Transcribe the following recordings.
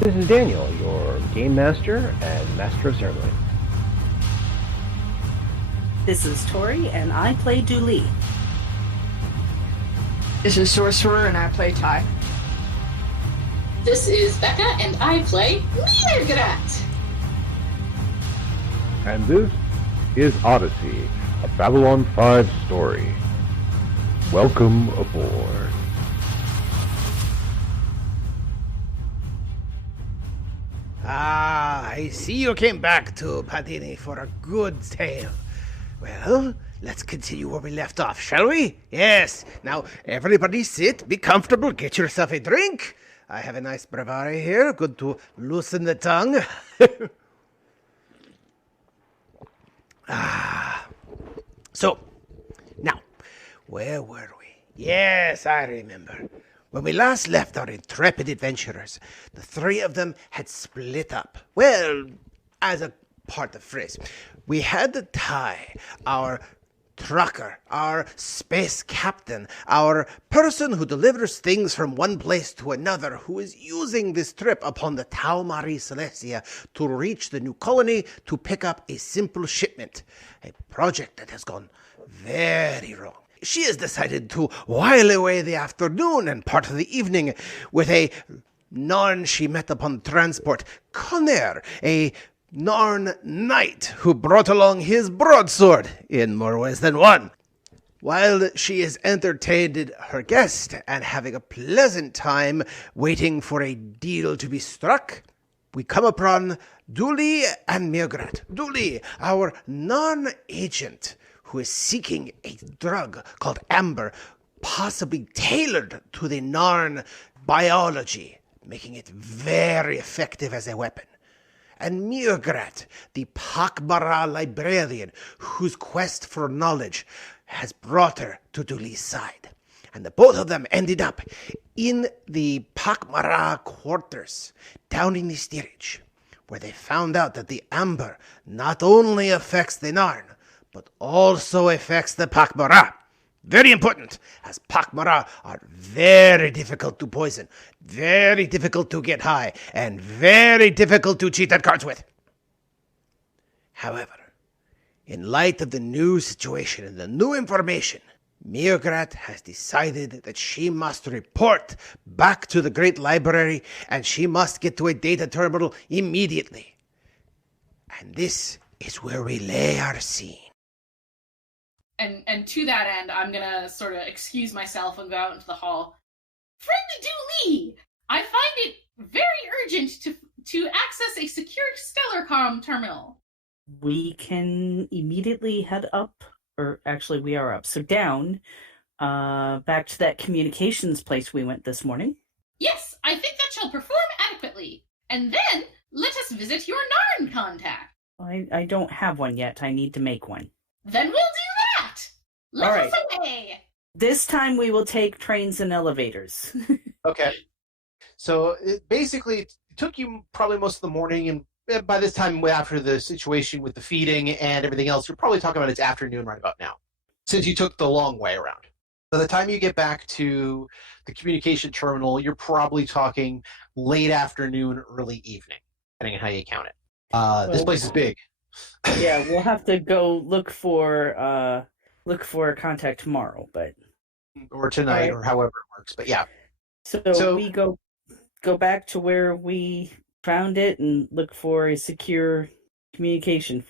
This is Daniel, your Game Master and Master of Ceremony. This is Tori, and I play Dooley. This is Sorcerer, and I play Ty. This is Becca, and I play murr'ga'rat. And this is Odyssey, a Babylon 5 story. Welcome aboard. Ah, I see you came back to Padini for a good tale. Well, let's continue where we left off, shall we? Yes. Now, everybody sit, be comfortable, get yourself a drink. I have a nice breviary here, good to loosen the tongue. So, now, where were we? Yes, I remember. When we last left our intrepid adventurers, the three of them had split up. Well, as a part of phrase. We had Ty, our trucker, our space captain, our person who delivers things from one place to another, who is using this trip upon the TauMarie Celestia to reach the new colony to pick up a simple shipment. A project that has gone very wrong. She has decided to while away the afternoon and part of the evening with a Narn she met upon transport, Conner, a Narn knight who brought along his broadsword in more ways than one. While she is entertained her guest and having a pleasant time waiting for a deal to be struck, we come upon Dooley and murr'ga'rat. Dooley, our non-agent, who is seeking a drug called amber, possibly tailored to the Narn biology, making it very effective as a weapon. And murr'ga'rat, the TauMarie librarian, whose quest for knowledge has brought her to Dooley's side. And the both of them ended up in the TauMarie quarters, down in the steerage, where they found out that the amber not only affects the Narn, but also affects the TauMarie. Very important, as TauMarie are very difficult to poison, very difficult to get high, and very difficult to cheat at cards with. However, in light of the new situation and the new information, murr'ga'rat has decided that she must report back to the Great Library, and she must get to a data terminal immediately. And this is where we lay our scene. And to that end, I'm gonna sort of excuse myself and go out into the hall. Friend Dooley, I find it very urgent to access a secure Stellarcom terminal. We can immediately head up, or actually we are up, so down, back to that communications place we went this morning. Yes, I think that shall perform adequately. And then, let us visit your Narn contact. I don't have one yet. I need to make one. Then we'll do that! Let us away! This time we will take trains and elevators. Okay. So it basically took you probably most of the morning, and by this time, after the situation with the feeding and everything else, you're probably talking about it's afternoon right about now, since you took the long way around. By the time you get back to the communication terminal, you're probably talking late afternoon, early evening, depending on how you count it. This place is big. Yeah, we'll have to go look for a contact tomorrow, but or tonight, or however it works. But yeah. So we go back to where we found it and look for a secure communication.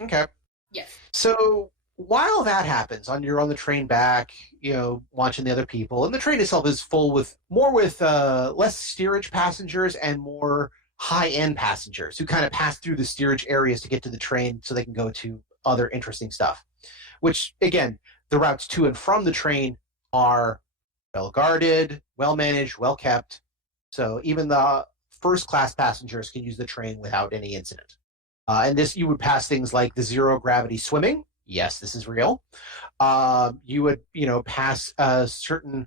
Okay. Yes. So while that happens, you're on the train back, watching the other people, and the train itself is full with less steerage passengers and more high-end passengers who kind of pass through the steerage areas to get to the train so they can go to other interesting stuff. Which, again, the routes to and from the train are well-guarded, well-managed, well-kept. So even the first-class passengers can use the train without any incident. And this, you would pass things like the zero-gravity swimming. Yes, this is real. You would, pass certain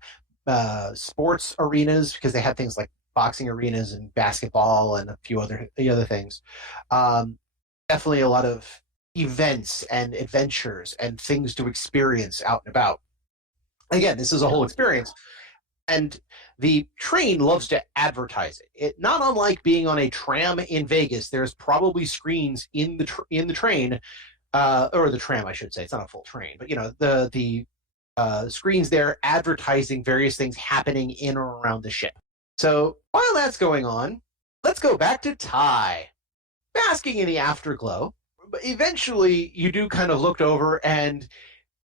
sports arenas because they had things like boxing arenas and basketball and a few other things. Definitely a lot of events and adventures and things to experience out and about. Again, this is a whole experience. And The train loves to advertise it. Not unlike being on a tram in Vegas, there's probably screens in the train, or the tram, I should say. It's not a full train, but the screens there advertising various things happening in or around the ship. So while that's going on, let's go back to Ty, basking in the afterglow. But eventually, you do kind of looked over, and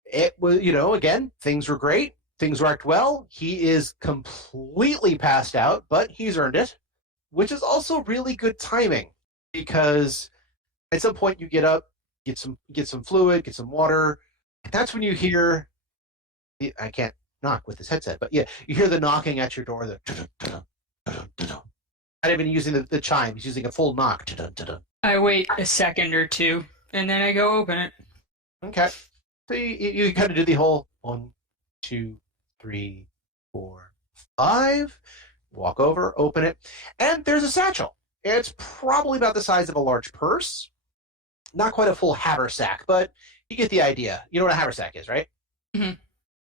it was, again, things were great. Things worked well. He is completely passed out, but he's earned it, which is also really good timing, because at some point you get up, get some fluid, get some water. And that's when you hear, I can't knock with this headset, but yeah, you hear the knocking at your door. Not even using the chime; he's using a full knock. I wait a second or two, and then I go open it. Okay, so you kind of do the whole 1, 2, 3, 4, 5. Walk over, open it, and there's a satchel. It's probably about the size of a large purse. Not quite a full haversack, but you get the idea. You know what a haversack is, right? Mm-hmm.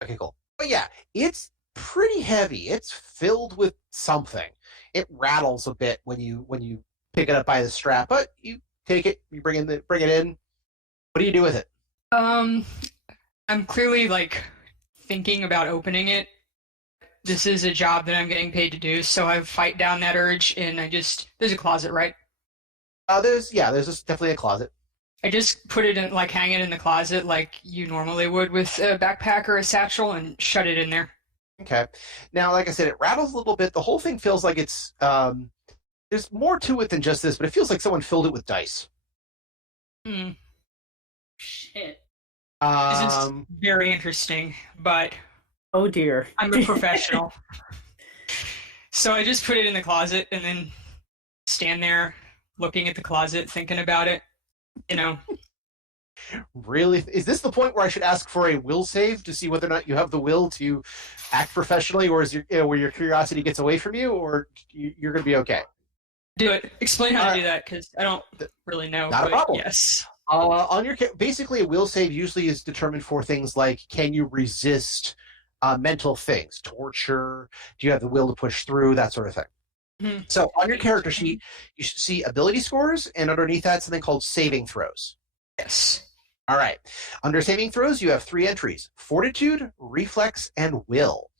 Okay, cool. But yeah, it's pretty heavy. It's filled with something. It rattles a bit when you pick it up by the strap, but you take it, you bring it in. What do you do with it? I'm clearly thinking about opening it. This is a job that I'm getting paid to do, so I fight down that urge, and there's a closet, right? There's definitely a closet. I just put it in, hang it in the closet like you normally would with a backpack or a satchel, and shut it in there. Okay. Now, like I said, it rattles a little bit. The whole thing feels like it's there's more to it than just this, but it feels like someone filled it with dice. Hmm. Shit. This is very interesting, but Oh dear. I'm a professional. So I just put it in the closet and then stand there looking at the closet, thinking about it. Really? Is this the point where I should ask for a will save to see whether or not you have the will to act professionally, or is where your curiosity gets away from you, or you're going to be okay? Do it. Explain how to do that, because I don't really know. Not a problem. Yes. Basically, a will save usually is determined for things like, can you resist mental things, torture? Do you have the will to push through, that sort of thing? Mm-hmm. So on your character sheet, you should see ability scores, and underneath that, something called saving throws. Yes. All right. Under saving throws, you have 3 entries: fortitude, reflex, and will.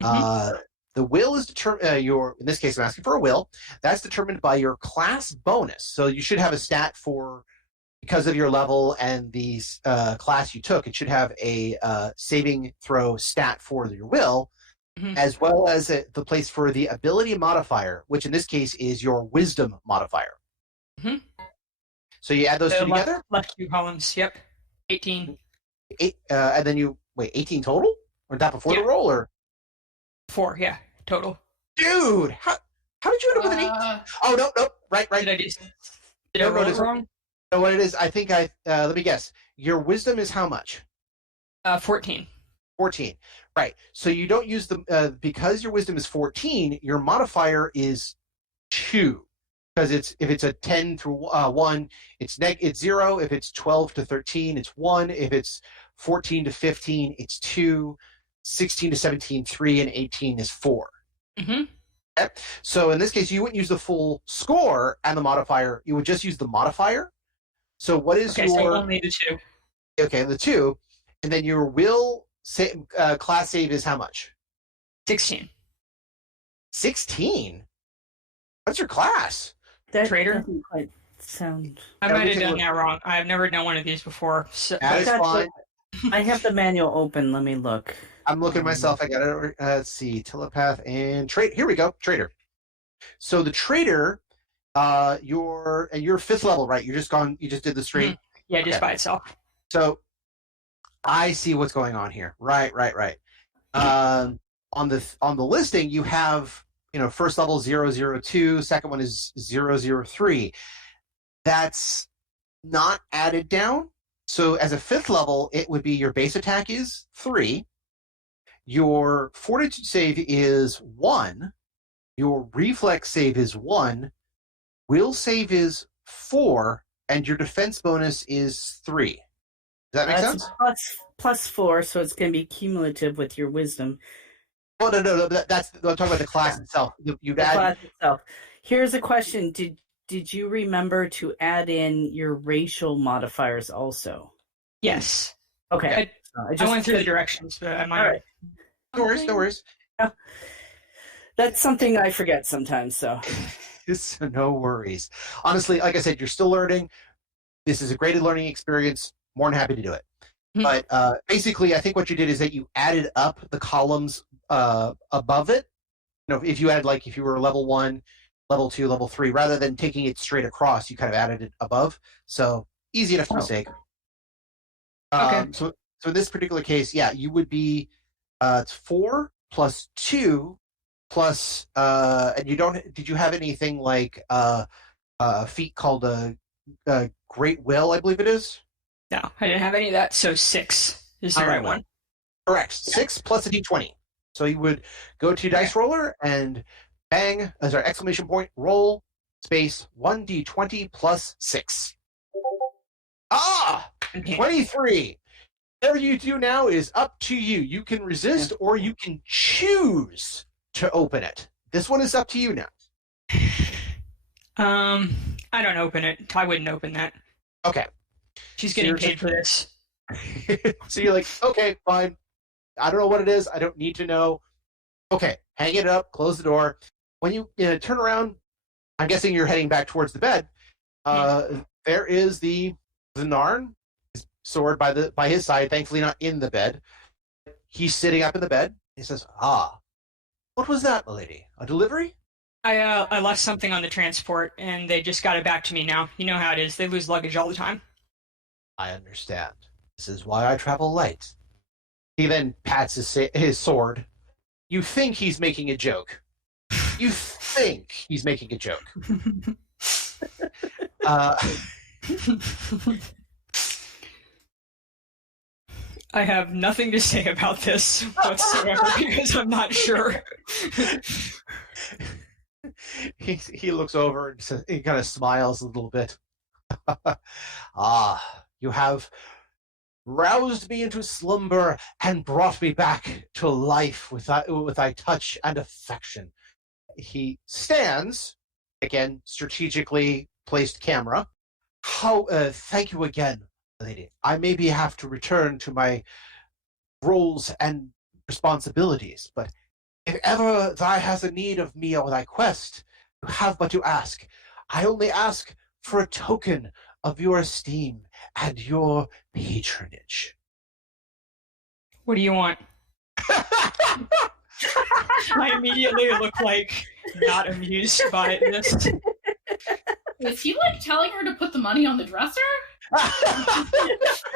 Mm-hmm. The will is determined. In this case, I'm asking for a will. That's determined by your class bonus. So you should have a stat because of your level and the class you took. It should have a saving throw stat for your will, mm-hmm. as well as the place for the ability modifier, which in this case is your wisdom modifier. Mm-hmm. So you add those two together? Left 2 columns, yep. 18. And then 18 total? Or that before the roll, or? 4, yeah, total. Dude, how did you end up with an 18? Oh, no, right. Did I roll it wrong? No, what it is, I think let me guess. Your wisdom is how much? 14. 14, right. So you don't use because your wisdom is 14, your modifier is 2. Because if it's a 10 through 1, it's 0. If it's 12 to 13, it's 1. If it's 14 to 15, it's 2. 16 to 17, 3, and 18 is 4. Mm-hmm. Okay? So in this case, you wouldn't use the full score and the modifier. You would just use the modifier. So what is your... so only the 2. Okay, the 2. And then your will class save is how much? 16. 16? What's your class? That Traitor? doesn't quite sound... I might have done that wrong. I've never done one of these before. So... That is fine. I have the manual open. Let me look. I'm looking myself. I got it. Let's see. Telepath and trade. Here we go. Trader. So the trader, you're 5th level, right? You just did the straight. Mm-hmm. Yeah, just by itself. So I see what's going on here. Right. On the listing, you have, first level 002, second one is 003. That's not added down. So as a 5th level, it would be your base attack is 3. Your fortitude save is 1. Your reflex save is 1. Will save is 4. And your defense bonus is 3. Does that make sense? Plus 4, so it's going to be cumulative with your wisdom. Oh no. That's I'm talking about the class itself. You'd The add. class itself. Here's a question: Did you remember to add in your racial modifiers also? Yes. Okay. I went through the directions, but I might. All right. No worries. That's something I forget sometimes. So. No worries. Honestly, like I said, you're still learning. This is a great learning experience. More than happy to do it. But basically, I think what you did is that you added up the columns above it. If you had if you were level 1, level 2, level 3, rather than taking it straight across, you kind of added it above. So easy enough to mistake. Okay. So in this particular case, yeah, you would be 4 plus 2 plus and you don't. Did you have anything like a feat called a Great Will? I believe it is. No, I didn't have any of that. So 6 is the right one. Correct. 6 plus a d20. So you would go to your dice roller and bang, as our exclamation point, roll, space, 1d20 plus 6. Ah! 23. Whatever you do now is up to you. You can resist or you can choose to open it. This one is up to you now. I don't open it. I wouldn't open that. Okay. She's getting paid for this. So you're like, okay, fine. I don't know what it is. I don't need to know. Okay, hang it up, close the door. When you turn around, I'm guessing you're heading back towards the bed. There is the Narn, his sword by his side, thankfully not in the bed. He's sitting up in the bed. He says, what was that, milady? A delivery? I left something on the transport, and they just got it back to me now. You know how it is. They lose luggage all the time. I understand. This is why I travel light. He then pats his sword. You think he's making a joke. You think he's making a joke. I have nothing to say about this whatsoever because I'm not sure. He looks over and says, he kind of smiles a little bit. You have roused me into slumber and brought me back to life with thy touch and affection. He stands, again, strategically placed camera. Thank you again, lady. I maybe have to return to my roles and responsibilities, but if ever thou hast a need of me or thy quest, you have but to ask. I only ask for a token of your esteem and your patronage. What do you want? I immediately look like not amused by this. Is he telling her to put the money on the dresser?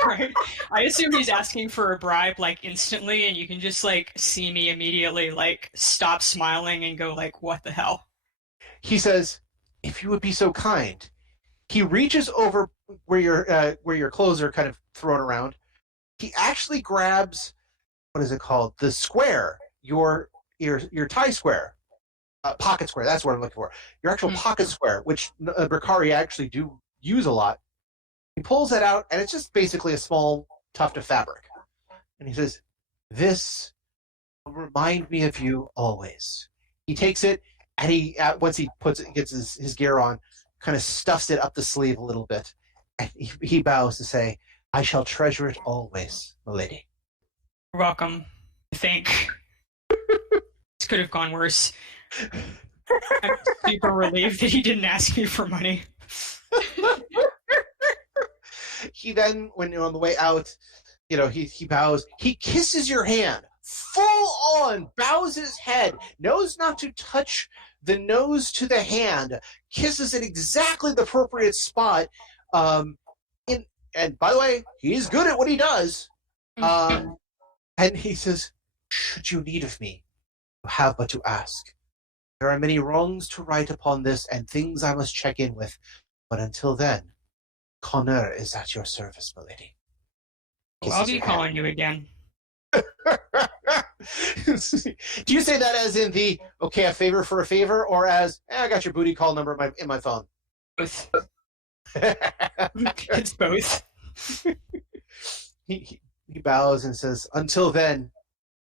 Right? I assume he's asking for a bribe instantly, and you can just see me immediately stop smiling and go what the hell? He says, if you would be so kind. He reaches over where your clothes are kind of thrown around. He actually grabs, what is it called? The square, your tie square, pocket square. That's what I'm looking for. Your actual pocket square, which Brakari actually do use a lot. He pulls that out, and it's just basically a small tuft of fabric. And he says, "This will remind me of you always." He takes it, and he once he gets his gear on, kind of stuffs it up the sleeve a little bit. And he bows to say, "I shall treasure it always, milady." You're welcome. I think this could have gone worse. I'm super relieved that he didn't ask me for money. He then, when you're on the way out, he bows. He kisses your hand, full on, bows his head, knows not to touch the nose to the hand, kisses it exactly the appropriate spot. And by the way, he's good at what he does. And he says, "Should you need of me, you have but to ask. There are many wrongs to right upon this and things I must check in with. But until then, Connor is at your service, milady." Well, I'll be calling you again. Do you say that as in the, okay, a favor for a favor, or as, I got your booty call number in my phone? Both. It's both. He bows and says, "Until then,"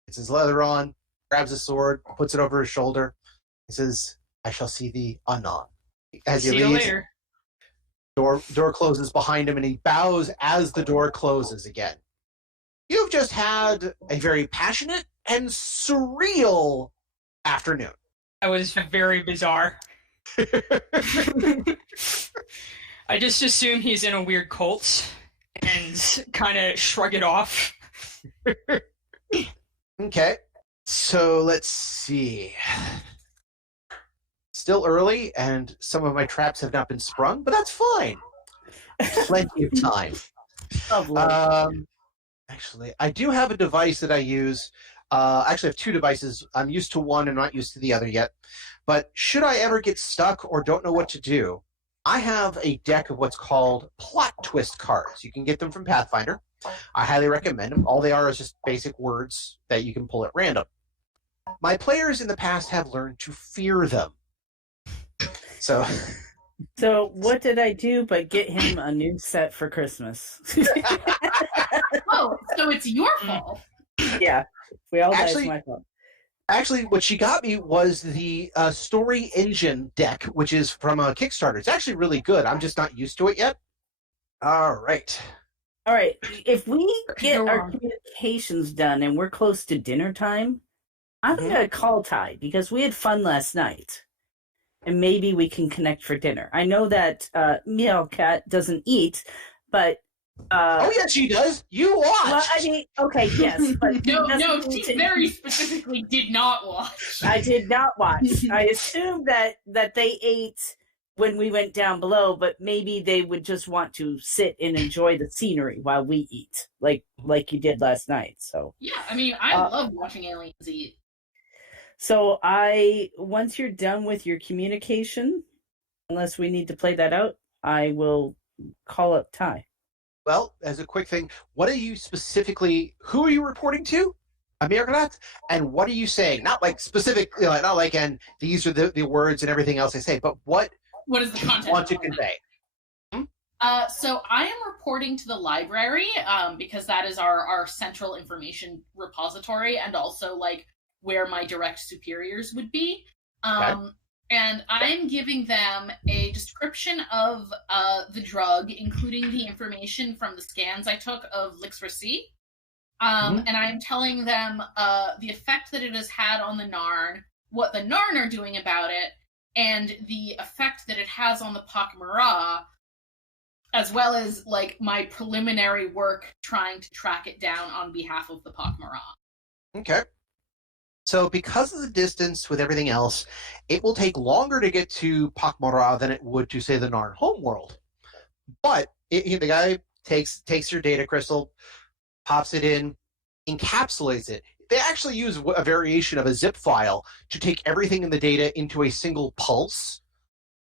it's his leather on, grabs a sword, puts it over his shoulder. He says, "I shall see thee anon." As he See you leaves, later. door closes behind him, and he bows as the door closes again. You've just had a very passionate and surreal afternoon. That was very bizarre. I just assume he's in a weird cult and kind of shrug it off. Okay, so let's see. Still early, and some of my traps have not been sprung, but that's fine. Plenty of time. Lovely. Actually, I do have a device that I use. Actually, I have two devices. I'm used to one and not used to the other yet. But should I ever get stuck or don't know what to do, I have a deck of what's called plot twist cards. You can get them from Pathfinder. I highly recommend them. All they are is just basic words that you can pull at random. My players in the past have learned to fear them. So what did I do but get him a new set for Christmas? Oh, so it's your fault. Yeah, we all Actually- it's my fault. actually, what she got me was the Story Engine deck, which is from a Kickstarter. It's actually really good. I'm just not used to it yet. All right. All right, if we get Go our on. communications done and we're close to dinner time, I'm Mhm. gonna call Ty because we had fun last night, and maybe we can connect for dinner. I know that Meowcat doesn't eat, but Oh, yeah, she does. You watch. well, I mean, okay, yes, but No, doesn't no, mean she to- very specifically did not watch. I did not watch. I assumed that they ate when we went down below, but maybe they would just want to sit and enjoy the scenery while we eat, like you did last night. So, Yeah, I mean, I love watching aliens eat. once you're done with your communication, unless we need to play that out, I will call up Ty. Well, as a quick thing, what are you specifically? Who are you reporting to? murr'ga'rat? And what are you saying? Not like specific, not like, and these are the words and everything else I say, but what What is the you content? want to of all that? convey? So I am reporting to the library because that is our central information repository and also like where my direct superiors would be. And I'm giving them a description of the drug, including the information from the scans I took of Lixra-C. And I'm telling them the effect that it has had on the Narn, what the Narn are doing about it, and the effect that it has on the TauMarie, as well as like my preliminary work trying to track it down on behalf of the TauMarie. Okay. So because of the distance with everything else, it will take longer to get to TauMarie than it would to, say, the Narn homeworld. But the guy takes your data crystal, pops it in, encapsulates it. They actually use a variation of a zip file to take everything in the data into a single pulse,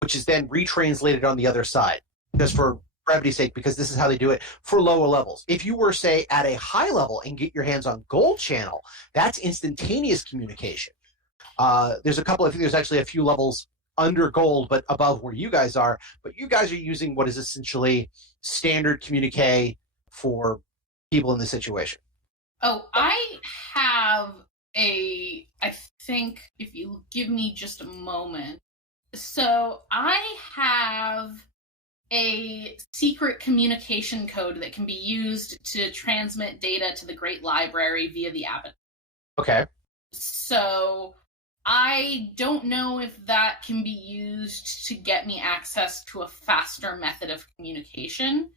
which is then retranslated on the other side. Just for brevity's sake, because this is how they do it for lower levels. If you were, say, at a high level and get your hands on Gold Channel, that's instantaneous communication. There's actually a few levels under Gold, but above where you guys are. But you guys are using what is essentially standard communique for people in this situation. Oh, I have I think if you give me just a moment. So I have a secret communication code that can be used to transmit data to the Great Library via the Abbot. Okay. So I don't know if that can be used to get me access to a faster method of communication.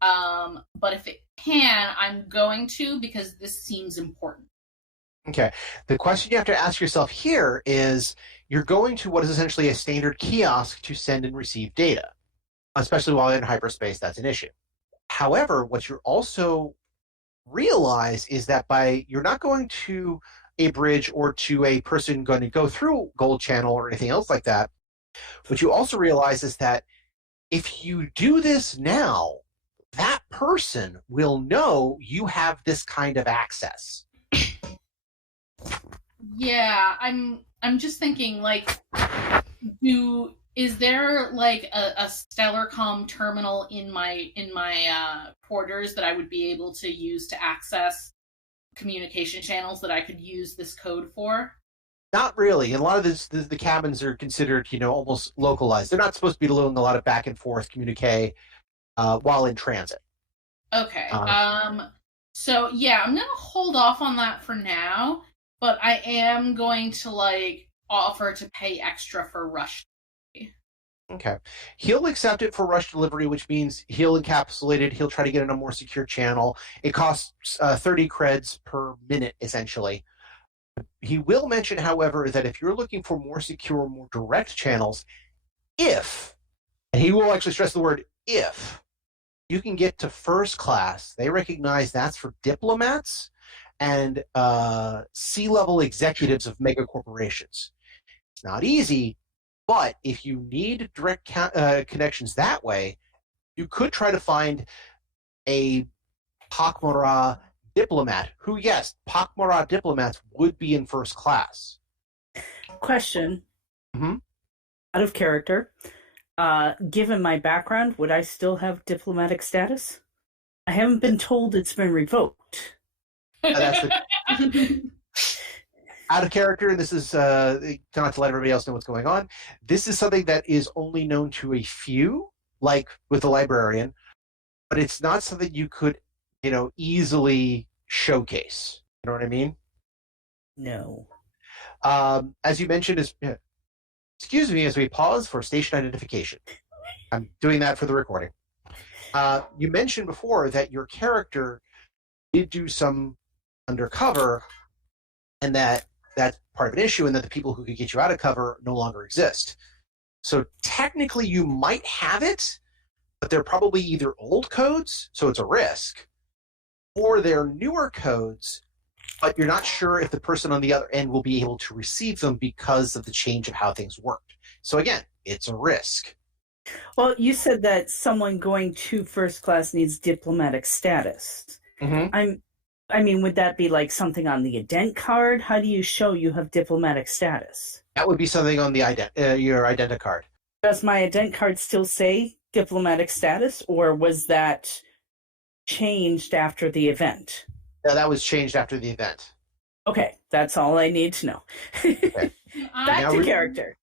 But if it can, I'm going to, because this seems important. Okay. The question you have to ask yourself here is, you're going to what is essentially a standard kiosk to send and receive data. Especially while in hyperspace, that's an issue. However, what you also realize is that you're not going to a bridge or to a person going to go through Gold Channel or anything else like that. What you also realize is that if you do this now, that person will know you have this kind of access. Yeah, I'm just thinking, like, is there like a Stellarcom terminal in my quarters that I would be able to use to access communication channels that I could use this code for? Not really. And a lot of the cabins are considered, almost localized. They're not supposed to be doing a lot of back and forth communique while in transit. Okay. So yeah, I'm gonna hold off on that for now, but I am going to offer to pay extra for rush. Okay. He'll accept it for rush delivery, which means he'll encapsulate it. He'll try to get in a more secure channel. It costs 30 creds per minute, essentially. He will mention, however, that if you're looking for more secure, more direct channels, and he will actually stress the word if, you can get to first class. They recognize that's for diplomats and C-level executives of mega corporations. It's not easy, but if you need direct connections that way, you could try to find a TauMarie diplomat who, yes, TauMarie diplomats would be in first class. Question. Mm-hmm. Out of character. Given my background, would I still have diplomatic status? I haven't been told it's been revoked. That's out of character, and this is not to let everybody else know what's going on. This is something that is only known to a few, like with the librarian, but it's not something you could, easily showcase. You know what I mean? No. As you mentioned, excuse me as we pause for station identification. I'm doing that for the recording. You mentioned before that your character did do some undercover, and that's part of an issue, and that the people who could get you out of cover no longer exist. So technically you might have it, but they're probably either old codes, so it's a risk, or they're newer codes, but you're not sure if the person on the other end will be able to receive them because of the change of how things worked. So again, it's a risk. Well, you said that someone going to first class needs diplomatic status. Mm-hmm. I mean, would that be like something on the ident card? How do you show you have diplomatic status? That would be something on the your identi card. Does my ident card still say diplomatic status, or was that changed after the event? Yeah, that was changed after the event. Okay, that's all I need to know. Okay. Back to character.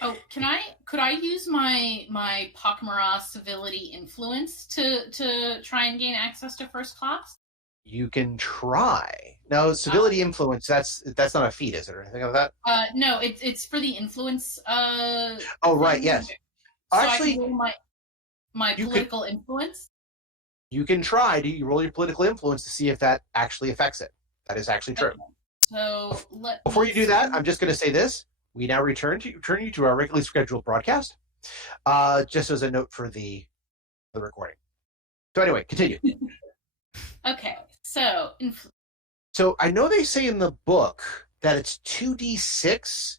Oh, could I use my TauMarie civility influence to try and gain access to first class? You can try. No, civility influence, that's not a feat, is it, or anything like that? No, it's for the influence. Oh, right, yes. So Actually, I can roll my political influence. You can try to roll your political influence to see if that actually affects it. That is actually true. Okay. So before you do that, I'm just going to say this. We now return you to our regularly scheduled broadcast, just as a note for the recording. So anyway, continue. Okay, so So I know they say in the book that it's 2d6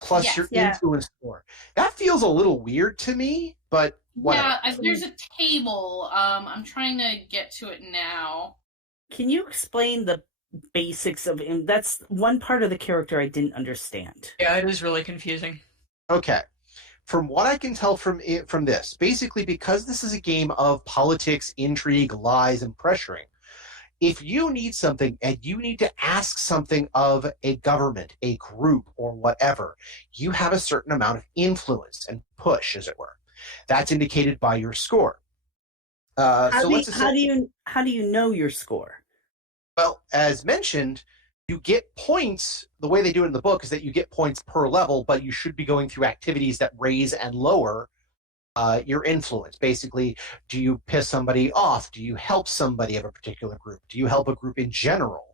plus your influence score. That feels a little weird to me, but whatever. Yeah, there's a table. I'm trying to get to it now. Can you explain the basics of him? That's one part of the character I didn't understand. Yeah, it is really confusing. Okay. From what I can tell from this, basically because this is a game of politics, intrigue, lies, and pressuring, if you need something and you need to ask something of a government, a group, or whatever, you have a certain amount of influence and push, as it were. That's indicated by your score. How do you know your score? Well, as mentioned, you get points. The way they do it in the book is that you get points per level, but you should be going through activities that raise and lower your influence. Basically, do you piss somebody off? Do you help somebody of a particular group? Do you help a group in general?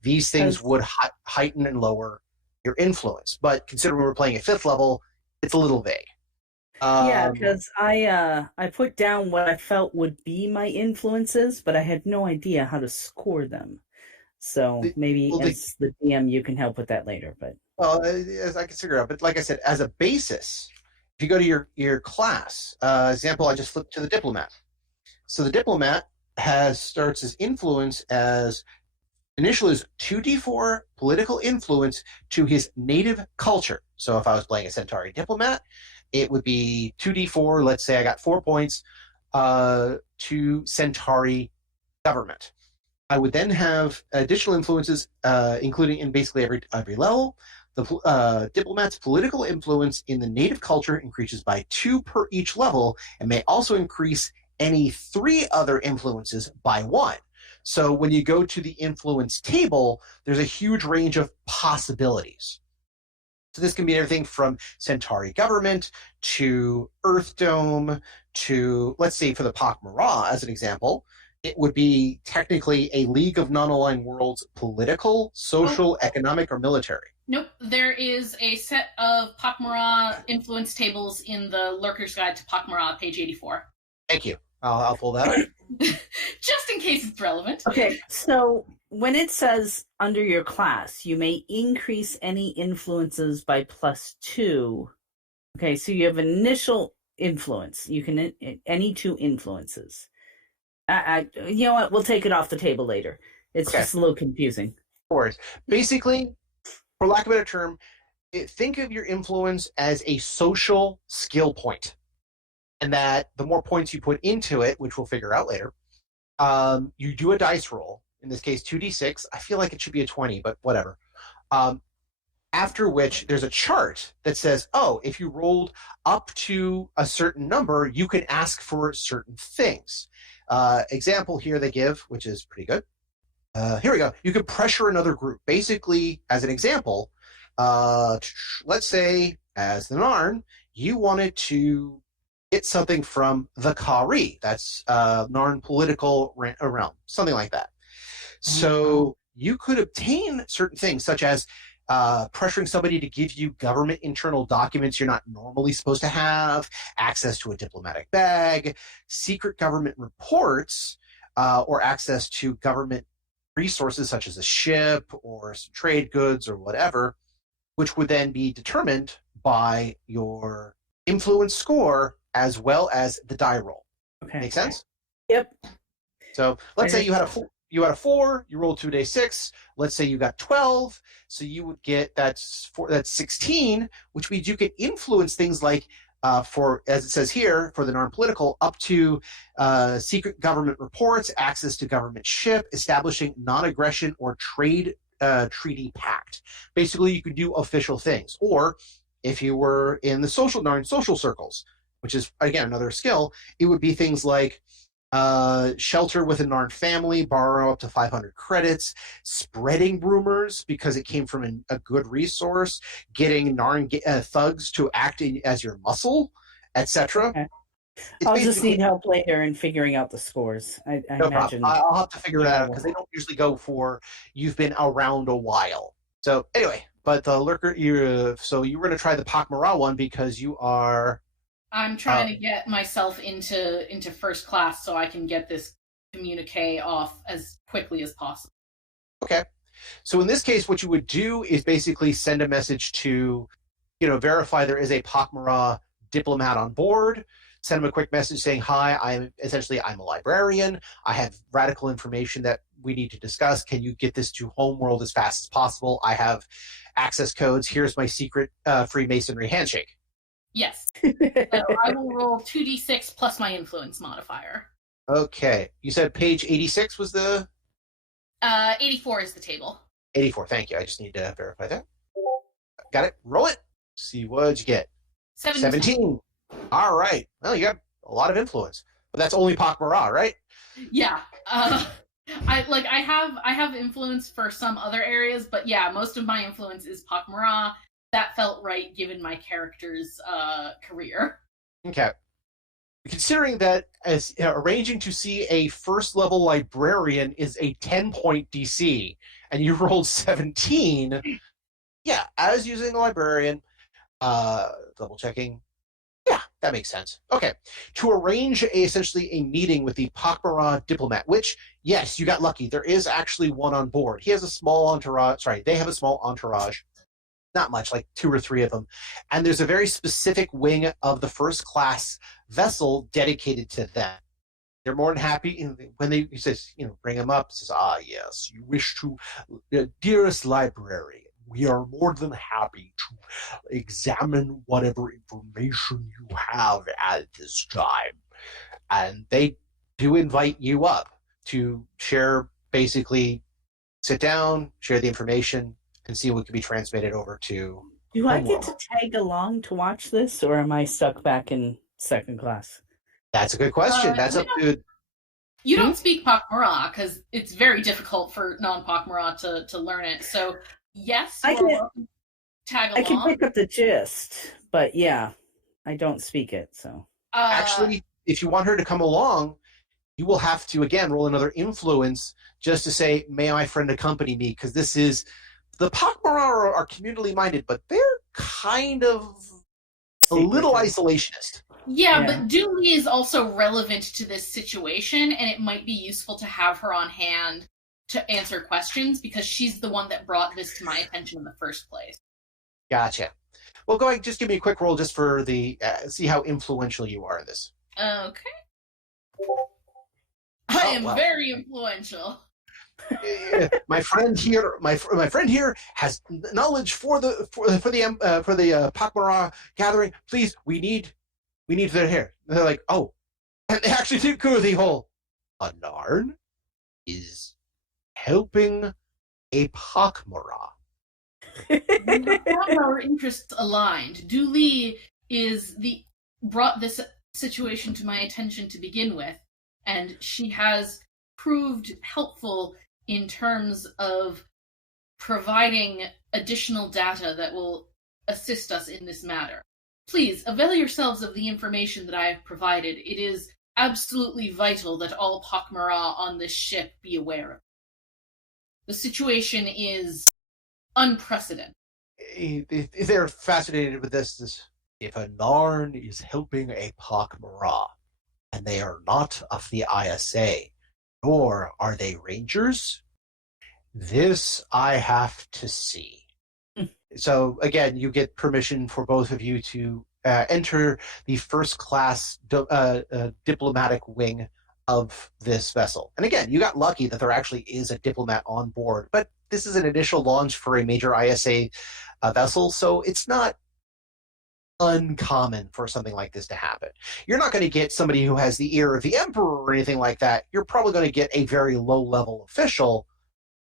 These things would heighten and lower your influence. But considering we're playing at 5th level, it's a little vague. Yeah, because I put down what I felt would be my influences, but I had no idea how to score them. So maybe as the DM, you can help with that later. But as I can figure out, but like I said, as a basis, if you go to your class, example, I just flipped to the diplomat. So the diplomat starts his influence as initially is 2d4 political influence to his native culture. So if I was playing a Centauri diplomat, it would be 2d4. Let's say I got 4 points to Centauri government. I would then have additional influences, including in basically every level. The diplomat's political influence in the native culture increases by 2 per each level and may also increase any 3 other influences by 1. So when you go to the influence table, there's a huge range of possibilities. So this can be everything from Centauri government to Earth Dome to, let's say for the TauMarie as an example, it would be technically a League of Non-Aligned Worlds political, social, economic, or military. Nope. There is a set of TauMarie influence tables in the Lurker's Guide to TauMarie, page 84. Thank you. I'll pull that up. Just in case it's relevant. Okay, so when it says under your class, you may increase any influences by +2. Okay, so you have initial influence. You can any 2 influences. You know what? We'll take it off the table later. It's just a little confusing. No worries. Basically, for lack of a better term, think of your influence as a social skill point. And that the more points you put into it, which we'll figure out later, you do a dice roll. In this case, 2d6. I feel like it should be a 20, but whatever. After which, there's a chart that says, oh, if you rolled up to a certain number, you can ask for certain things. Example here they give, which is pretty good. Here we go. You could pressure another group. Basically, as an example, let's say, as the Narn, you wanted to get something from the Kari. That's Narn political realm, something like that. So you could obtain certain things, such as pressuring somebody to give you government internal documents you're not normally supposed to have, access to a diplomatic bag, secret government reports, or access to government resources such as a ship or some trade goods or whatever, which would then be determined by your influence score as well as the die roll. Okay. Make sense? Yep. So let's say you had a 4, you rolled 2d6. Let's say you got 12, so you would get that's 16, which means you can influence things like for, as it says here, for the non-political, up to secret government reports, access to government ship, establishing non-aggression or trade treaty pact. Basically, you could do official things. Or if you were in the social circles, which is, again, another skill, it would be things like shelter with a Narn family, borrow up to 500 credits, spreading rumors because it came from a good resource, getting Narn thugs to act as your muscle, etc. Okay. I'll just need help later in figuring out the scores. I no imagine. problem. I'll have to figure it out because they don't usually go for you've been around a while. So anyway, but the Lurker, so you were going to try the TauMarie one because you are... I'm trying to get myself into first class so I can get this communique off as quickly as possible. Okay. So in this case, what you would do is basically send a message to, verify there is a TauMarie diplomat on board. Send them a quick message saying, hi, I'm a librarian. I have radical information that we need to discuss. Can you get this to Homeworld as fast as possible? I have access codes. Here's my secret Freemasonry handshake. Yes. So I will roll 2d6 plus my influence modifier. Okay. You said page 86 was the... 84 is the table. 84, thank you. I just need to verify that. Got it. Roll it. See what you get. 17. All right. Well, you got a lot of influence. But that's only TauMarie, right? Yeah. I have influence for some other areas, but yeah, most of my influence is TauMarie. That felt right given my character's career. Okay. Considering that as arranging to see a first-level librarian is a 10-point DC, and you rolled 17, yeah, as using a librarian, double-checking, yeah, that makes sense. Okay. To arrange essentially a meeting with the TauMarie diplomat, which, yes, you got lucky. There is actually one on board. He has a small entourage. Sorry, they have a small entourage. Not much, like 2 or 3 of them. And there's a very specific wing of the first class vessel dedicated to them. They're more than happy when he says, bring them up. Says, yes, you wish to, dearest librarian, we are more than happy to examine whatever information you have at this time. And they do invite you up to share, basically sit down, share the information, and see what can be transmitted over to. Do I get Homeworld. to tag along to watch this, or am I stuck back in second class? That's a good question. That's up to. You don't speak Pak'mara because it's very difficult for non-Pak'mara to learn it. So yes, I you're can- welcome to tag along. I can pick up the gist, but yeah, I don't speak it, so. Actually, if you want her to come along, you will have to, again, roll another influence just to say, may my friend accompany me? Because this is, the Pak'mara are communally minded, but they're kind of a little isolationist. Yeah, Yeah. but Dooley is also relevant to this situation, and it might be useful to have her on hand to answer questions because she's the one that brought this to my attention in the first place. Gotcha. Well, go ahead, just give me a quick roll just for the, see how influential you are in this. Okay. I am wow. very influential. My friend here has knowledge for the Pak'mara gathering. Please, we need their hair. And they're like, oh, and they actually did go the whole. A Narn is helping a Pak'mara. Our interests aligned. Dooley brought this situation to my attention to begin with, and she has proved helpful in terms of providing additional data that will assist us in this matter. Please, avail yourselves of the information that I have provided. It is absolutely vital that all Pak'mara on this ship be aware of. The situation is unprecedented. They're fascinated with this. If a Narn is helping a Pak'mara, and they are not of the ISA, nor are they Rangers, this I have to see. So, again, you get permission for both of you to enter the first-class diplomatic wing of this vessel. And again, you got lucky that there actually is a diplomat on board, but this is an initial launch for a major ISA vessel, so it's not uncommon for something like this to happen. You're not going to get somebody who has the ear of the Emperor or anything like that. You're probably going to get a very low-level official,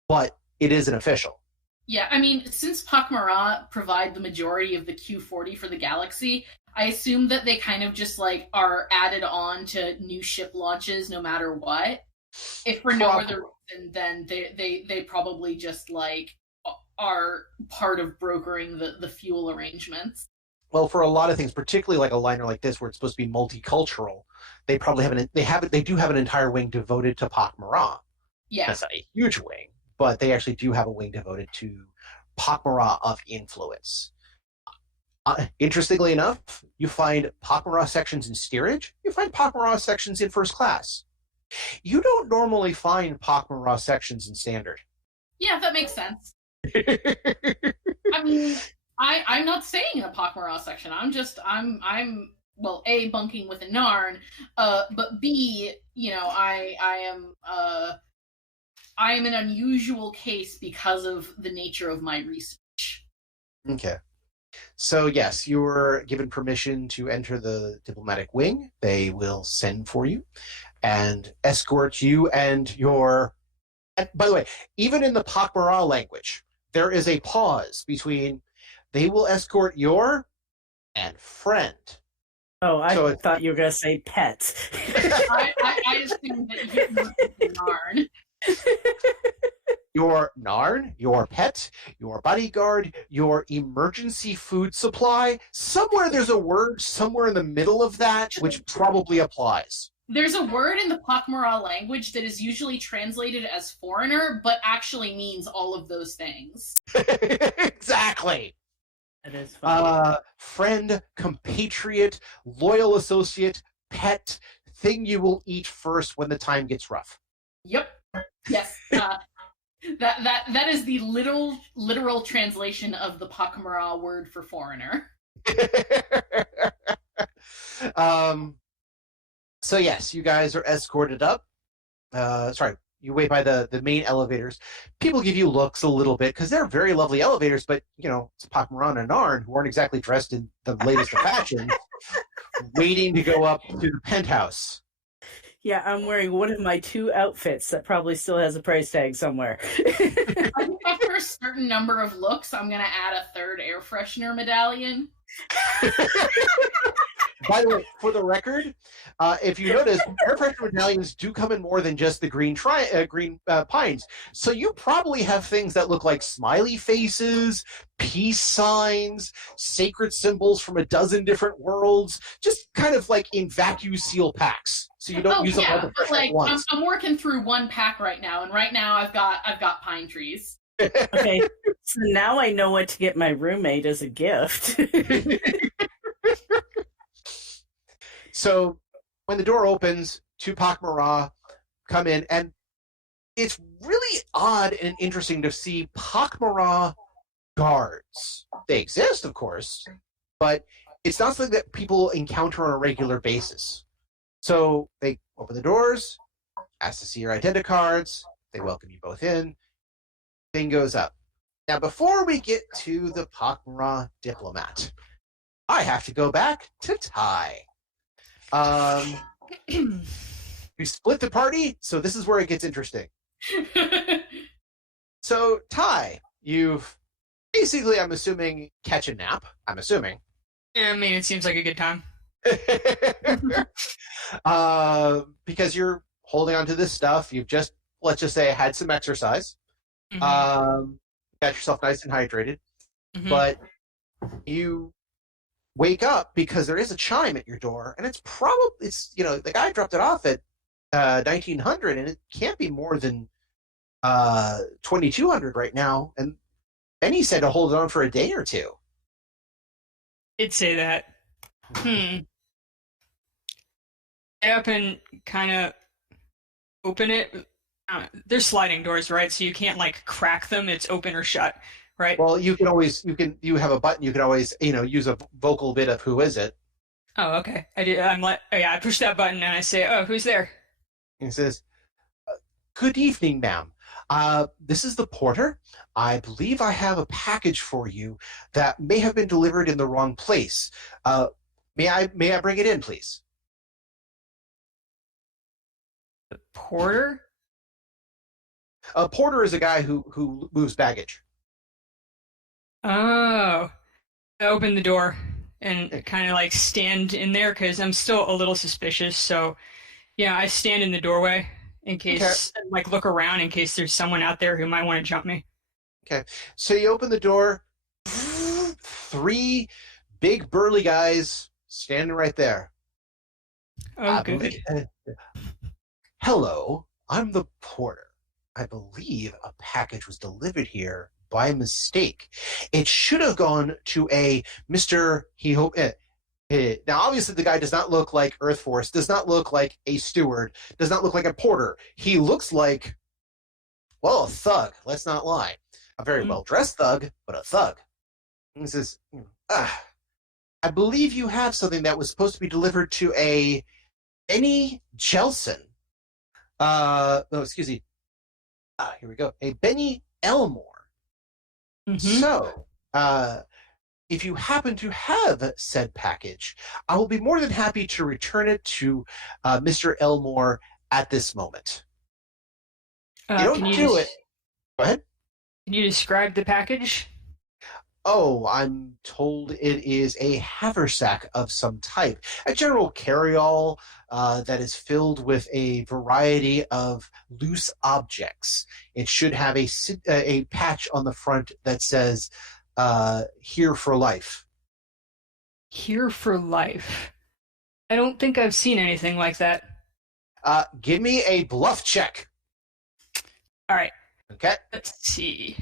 but it is an official. Yeah, I mean, since Pak'mara provide the majority of the Q40 for the galaxy, I assume that they kind of just, like, are added on to new ship launches no matter what. If for no other reason, then they probably just, like, are part of brokering the fuel arrangements. Well, for a lot of things, particularly like a liner like this, where it's supposed to be multicultural, they probably they do have an entire wing devoted to Pak'mara. Yeah. That's not a huge wing, but they actually do have a wing devoted to Pak'mara of influence. Interestingly enough, you find Pak'mara sections in steerage. You find Pak'mara sections in first class. You don't normally find Pak'mara sections in standard. Yeah, that makes sense. I mean, I'm not saying in a Pak'mara section. I'm well, A, bunking with a Narn, but B, you know, I am an unusual case because of the nature of my research. Okay. So yes, you were given permission to enter the diplomatic wing. They will send for you and escort you and your... And by the way, even in the Pak'mara language, there is a pause between they will escort your and friend. Oh, I So thought you were going to say pet. I assumed that you were the Narn. Your Narn, your pet, your bodyguard, your emergency food supply. Somewhere there's a word somewhere in the middle of that which probably applies. There's a word in the Pak'mara language that is usually translated as foreigner, but actually means all of those things. Exactly. That is funny. Friend, compatriot, loyal associate, pet, thing you will eat first when the time gets rough. Yep. Yes. That is the literal translation of the Pak'mara word for foreigner. So yes, you guys are escorted up. You wait by the main elevators. People give you looks a little bit because they're very lovely elevators, but you know, it's Pak'mara and Narn who aren't exactly dressed in the latest of fashion, waiting to go up to the penthouse. Yeah, I'm wearing one of my 2 outfits that probably still has a price tag somewhere. I think after a certain number of looks, I'm gonna add a 3rd air freshener medallion. By the way, for the record, if you notice, air pressure medallions do come in more than just the green pines. So you probably have things that look like smiley faces, peace signs, sacred symbols from a dozen different worlds, just kind of like in vacuum seal packs. So you don't use them all the but like at once. I'm working through one pack right now, and right now I've got pine trees. Okay, so now I know what to get my roommate as a gift. So when the door opens, 2 TauMarie come in, and it's really odd and interesting to see TauMarie guards. They exist, of course, but it's not something that people encounter on a regular basis. So they open the doors, ask to see your identity cards, they welcome you both in, thing goes up. Now, before we get to the TauMarie diplomat, I have to go back to Ty. You split the party, so this is where it gets interesting. So, Ty, you've basically, I'm assuming, catch a nap. I'm assuming. Yeah, I mean, it seems like a good time. Because you're holding on to this stuff. You've just, let's just say, had some exercise. Mm-hmm. Got yourself nice and hydrated. Mm-hmm. But you wake up because there is a chime at your door, and it's the guy dropped it off at 1900, and it can't be more than 2200 right now. And then he said to hold it on for a day or two. It'd say that. Get up and kind of open it. They're sliding doors, right? So you can't like crack them. It's open or shut, right? Well, you have a button. You can always, use a vocal bit of who is it. Oh, okay. I push that button and I say, "Oh, who's there?" He says, "Good evening, ma'am. This is the porter. I believe I have a package for you that may have been delivered in the wrong place. May I bring it in, please?" The porter? A porter is a guy who moves baggage. Oh. I open the door and kind of like stand in there because I'm still a little suspicious. So, yeah, I stand in the doorway in case, like, look around in case there's someone out there who might want to jump me. Okay. So you open the door. 3 big burly guys standing right there. Oh, good. Hello, I'm the porter. I believe a package was delivered here by mistake. It should have gone to a Mr. Now, obviously, the guy does not look like Earth Force, does not look like a steward, does not look like a porter. He looks like, well, a thug. Let's not lie. A very well-dressed thug, but a thug. And he says, I believe you have something that was supposed to be delivered to a Benny Jelson. No, excuse me. Here we go. A Benny Elmore. Mm-hmm. So, if you happen to have said package, I will be more than happy to return it to Mr. Elmore at this moment. You don't do it. Go ahead. Can you describe the package? Oh, I'm told it is a haversack of some type, a general carry-all that is filled with a variety of loose objects. It should have a patch on the front that says, "Here for life." Here for life. I don't think I've seen anything like that. Give me a bluff check. All right. Okay. Let's see.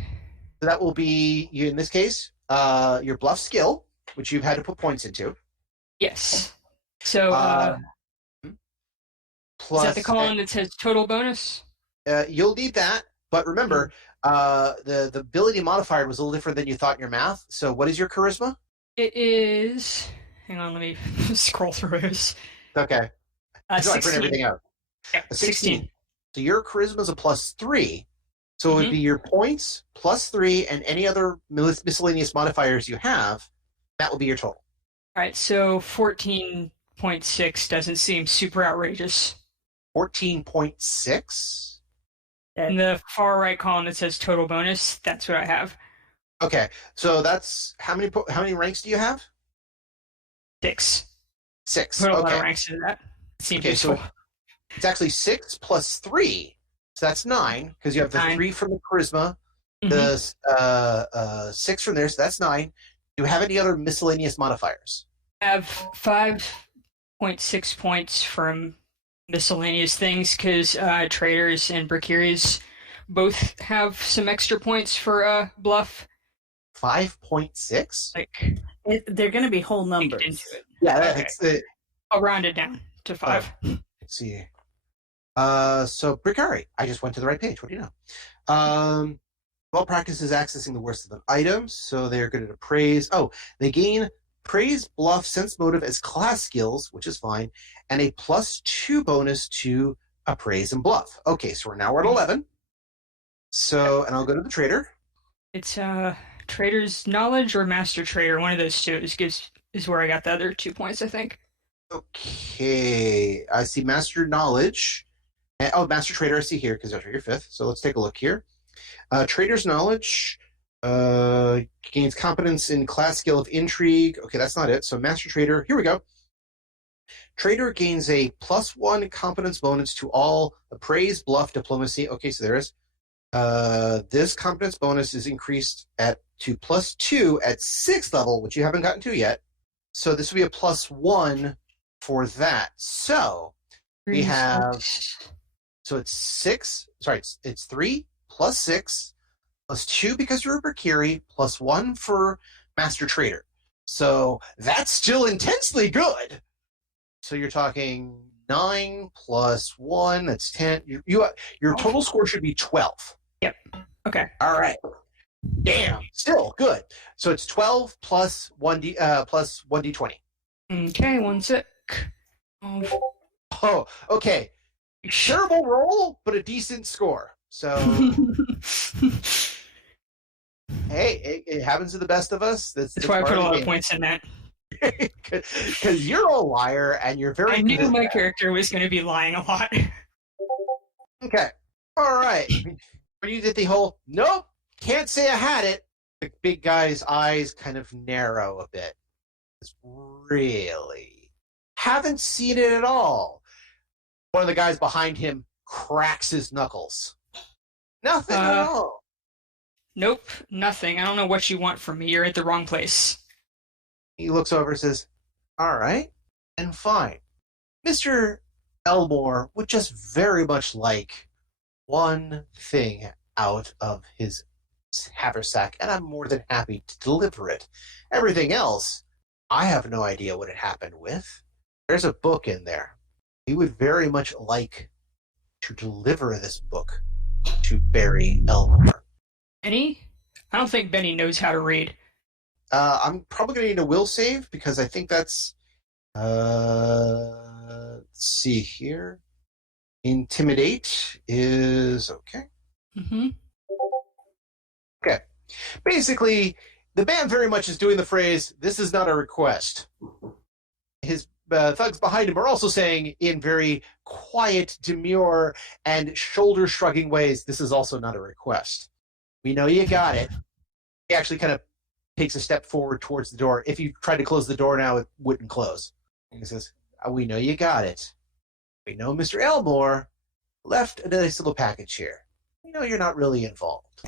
So that will be, in this case, your bluff skill, which you've had to put points into. Yes. So, plus, is that the column that says total bonus? You'll need that, but remember, the ability modifier was a little different than you thought in your math. So what is your charisma? It is... Hang on, let me scroll through this. Okay. I print 16. everything out. Yeah, 16. So your charisma is a +3. So it would be your points +3 and any other miscellaneous modifiers you have. That will be your total. All right, so 14.6 doesn't seem super outrageous. 14.6. In the far right column that says total bonus, that's what I have. Okay, so that's how many ranks do you have? 6. 6. Put a lot Okay. of ranks into that. Seems Okay, useful. so it's actually 6 plus 3. So that's 9, because you have the 9. 3 from the charisma, Mhm. the 6 from there, so that's 9. Do you have any other miscellaneous modifiers? I have 5.6 points from miscellaneous things because traders and Brachiries both have some extra points for bluff. 5.6? Like They're going to be whole baked numbers. into it. Yeah, Okay. it's I'll round it down to 5. let's see. So Bricari, I just went to the right page. What do you know? Well practice is accessing the worst of the items, so they're good at appraise. Oh, they gain praise, bluff, sense motive as class skills, which is fine, and a +2 bonus to appraise and bluff. Okay, so we're at 11. So, and I'll go to the trader. It's trader's knowledge or master trader. One of those two is where I got the other 2 points, I think. Okay, I see master knowledge. Master trader I see here because after your 5th. So let's take a look here. Trader's knowledge gains competence in class skill of intrigue. Okay, that's not it. So master trader, here we go. Trader gains a +1 competence bonus to all appraise, bluff, diplomacy. Okay, so there is. This competence bonus is increased to +2 at 6th level, which you haven't gotten to yet. So this will be a +1 for that. So we have, so it's 6, sorry, it's 3 plus 6 plus 2 because you're a Brachiri, +1 for Master Trader. So that's still intensely good. So you're talking 9 plus 1, that's 10. Your total score should be 12. Yep. Okay. All right. Damn, still good. So it's 12 plus 1d20. Okay, 1 sec. Oh, okay. Terrible roll, but a decent score. So hey, it happens to the best of us. That's why I part put a the lot of game. points in that. Because you're a liar and you're very I good knew at my that. character was going to be lying a lot. Okay. All right. When you did the whole, nope, can't say I had it, the big guy's eyes kind of narrow a bit. It's really haven't seen it at all. One of the guys behind him cracks his knuckles. Nothing at all. Nope, nothing. I don't know what you want from me. You're at the wrong place. He looks over and says, all right, and fine. Mr. Elmore would just very much like one thing out of his haversack, and I'm more than happy to deliver it. Everything else, I have no idea what it happened with. There's a book in there. He would very much like to deliver this book to Barry Elmore. Benny? I don't think Benny knows how to read. I'm probably going to need a will save because I think that's... let's see here. Intimidate is okay. Mm-hmm. Okay. Basically, the man very much is doing the phrase, this is not a request. His thugs behind him are also saying in very quiet, demure, and shoulder-shrugging ways, this is also not a request. We know you got it. He actually kind of takes a step forward towards the door. If you tried to close the door now, it wouldn't close. And he says, we know you got it. We know Mr. Elmore left a nice little package here. We know you're not really involved.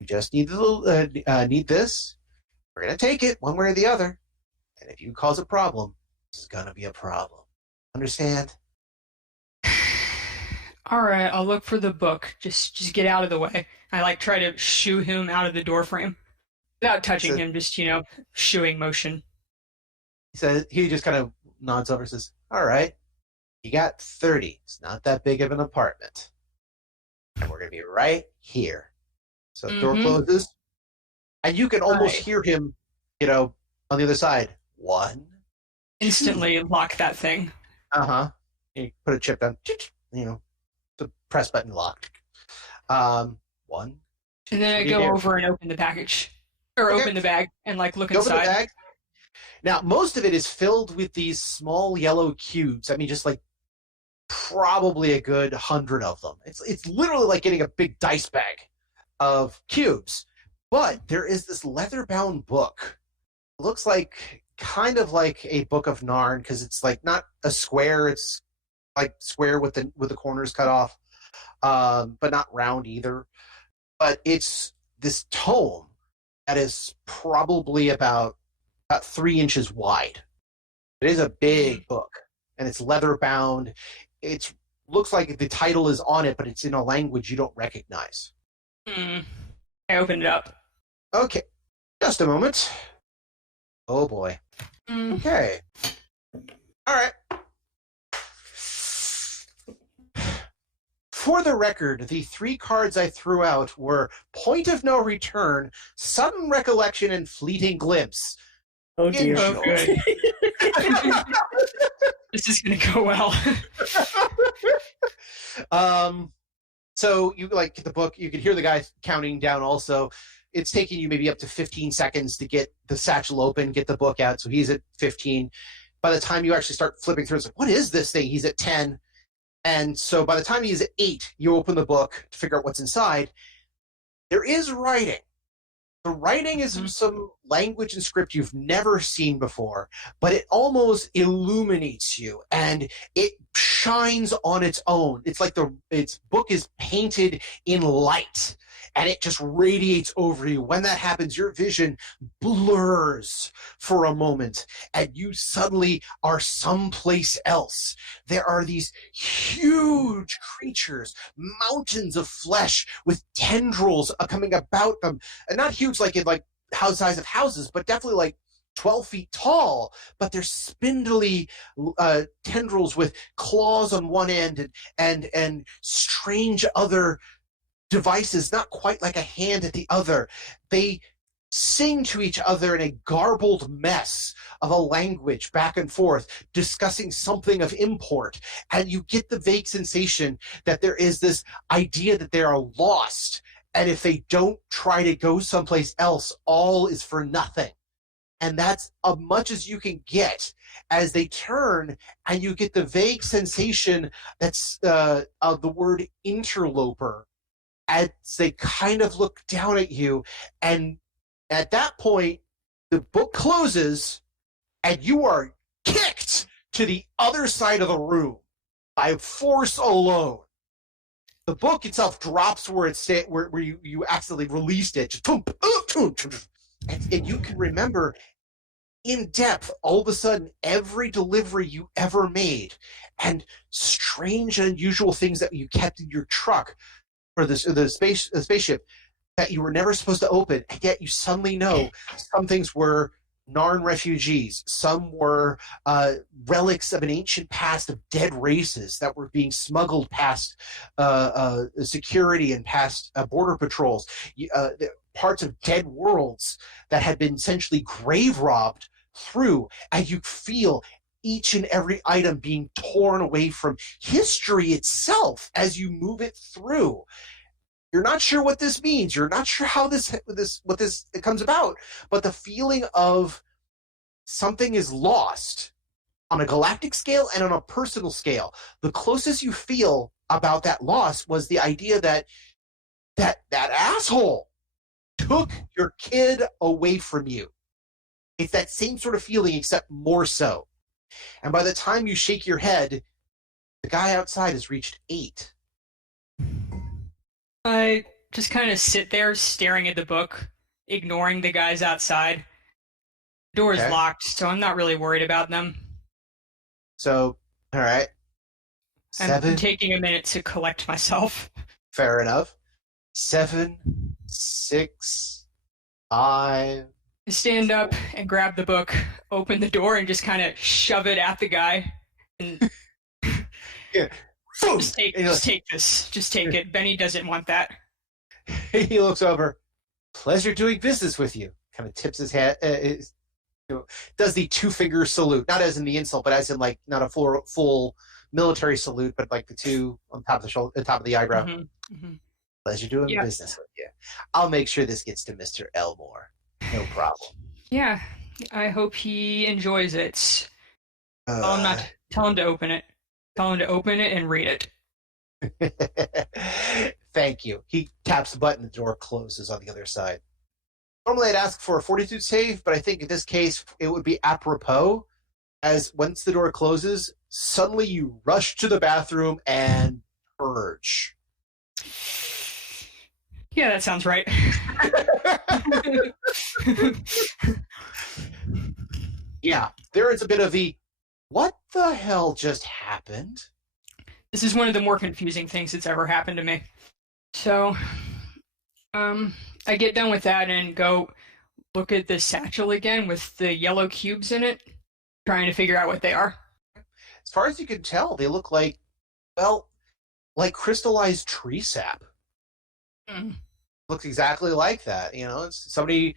You just need need this. We're going to take it one way or the other. And if you cause a problem, it's going to be a problem. Understand? All right, I'll look for the book. Just get out of the way. I try to shoo him out of the door frame without touching him. Just shooing motion. He just kind of nods over and says, all right, you got 30. It's not that big of an apartment. And we're going to be right here. So the door closes. And you can almost hear him, on the other side. 1. Instantly lock that thing. Uh-huh. You put a chip down. The press button locked. 1. 2, And then I 3, go there. over and open the package. Or Okay. open the bag and look Open the inside. bag. Now, most of it is filled with these small yellow cubes. I mean, just like probably a good 100 of them. It's literally like getting a big dice bag of cubes. But there is this leather-bound book. It looks like kind of like a Book of Narn, because it's like not a square, it's like square with the corners cut off, but not round either. But it's this tome that is probably about 3 inches wide. It is a big book, and it's leather bound. It looks like the title is on it, but it's in a language you don't recognize. I opened it up. Okay, just a moment. Oh boy. Okay. All right. For the record, the 3 cards I threw out were Point of No Return, Sudden Recollection, and Fleeting Glimpse. Oh dear. Oh, good. This is going to go well. So you like the book, you can hear the guy counting down also. It's taking you maybe up to 15 seconds to get the satchel open, get the book out. So he's at 15. By the time you actually start flipping through, it's like, what is this thing? He's at 10. And so by the time he's at 8, you open the book to figure out what's inside. There is writing. The writing is some language and script you've never seen before, but it almost illuminates you and it shines on its own. It's like its book is painted in light and it just radiates over you. When that happens, your vision blurs for a moment and you suddenly are someplace else. There are these huge creatures, mountains of flesh with tendrils coming about them, and not huge like in like house size of houses, but definitely like 12 feet tall, but they're spindly tendrils with claws on one end and strange other devices, not quite like a hand at the other. They sing to each other in a garbled mess of a language back and forth, discussing something of import. And you get the vague sensation that there is this idea that they are lost. And if they don't try to go someplace else, all is for nothing. And that's as much as you can get as they turn, and you get the vague sensation that's of the word interloper as they kind of look down at you. And at that point, the book closes, and you are kicked to the other side of the room by force alone. The book itself drops where you accidentally released it. And you can remember in depth, all of a sudden, every delivery you ever made and strange, unusual things that you kept in your truck or the spaceship that you were never supposed to open, and yet you suddenly know some things were Narn refugees, some were relics of an ancient past of dead races that were being smuggled past security and past border patrols, parts of dead worlds that had been essentially grave robbed through, and you feel each and every item being torn away from history itself as you move it through. You're not sure what this means. You're not sure how it comes about, but the feeling of something is lost on a galactic scale and on a personal scale. The closest you feel about that loss was the idea that asshole took your kid away from you. It's that same sort of feeling, except more so. And by the time you shake your head, the guy outside has reached 8. I just kind of sit there staring at the book, ignoring the guys outside. The door is locked, so I'm not really worried about them. So, all right. 7. I'm taking a minute to collect myself. Fair enough. 7, 6, 5. I stand up and grab the book, open the door, and just kind of shove it at the guy. And yeah. Just take this. Just take it. Benny doesn't want that. He looks over. Pleasure doing business with you. Kind of tips his head. Does the 2-finger salute, not as in the insult, but as in like not a full military salute, but like the 2 on top of the shoulder, top of the eyebrow. Mm-hmm. Mm-hmm. Pleasure doing business with you. I'll make sure this gets to Mr. Elmore. No problem. Yeah, I hope he enjoys it. Tell him to open it. Tell him to open it and read it. Thank you. He taps the button, the door closes on the other side. Normally I'd ask for a fortitude save, but I think in this case it would be apropos, as once the door closes, suddenly you rush to the bathroom and purge. Yeah, that sounds right. Yeah, there is a bit of the, what the hell just happened? This is one of the more confusing things that's ever happened to me. So, I get done with that and go look at the satchel again with the yellow cubes in it, trying to figure out what they are. As far as you can tell, they look like, well, like crystallized tree sap. Mm. Looks exactly like that. Somebody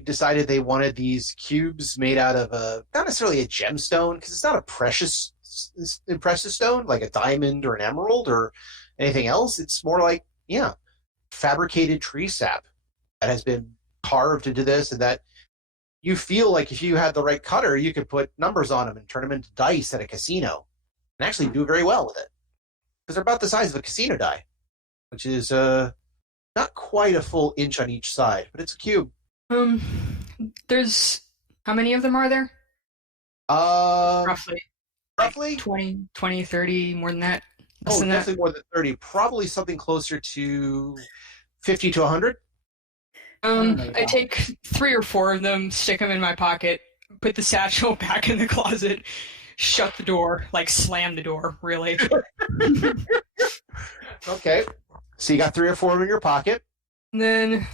decided they wanted these cubes made out of not necessarily a gemstone, because it's not a precious stone like a diamond or an emerald or anything else. It's more like, fabricated tree sap that has been carved into this, and that you feel like if you had the right cutter, you could put numbers on them and turn them into dice at a casino and actually do very well with it, because they're about the size of a casino die, which is not quite a full inch on each side, but it's a cube. There's, how many of them are there? Roughly? 20, 30, more than that. Oh, definitely more than 30. Probably something closer to 50 to 100. I take 3 or 4 of them, stick them in my pocket, put the satchel back in the closet, shut the door, like slam the door, really. Okay. So you got 3 or 4 of them in your pocket. And then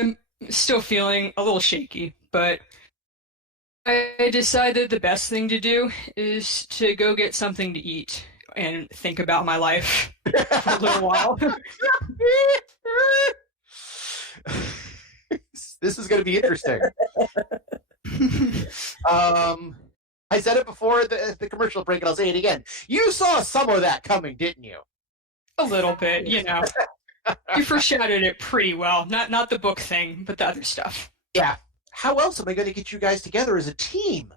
I'm still feeling a little shaky, but I decided the best thing to do is to go get something to eat and think about my life for a little while. This is going to be interesting. I said it before the commercial break, and I'll say it again. You saw some of that coming, didn't you? A little bit, You foreshadowed it pretty well. Not the book thing, but the other stuff. Yeah. How else am I going to get you guys together as a team?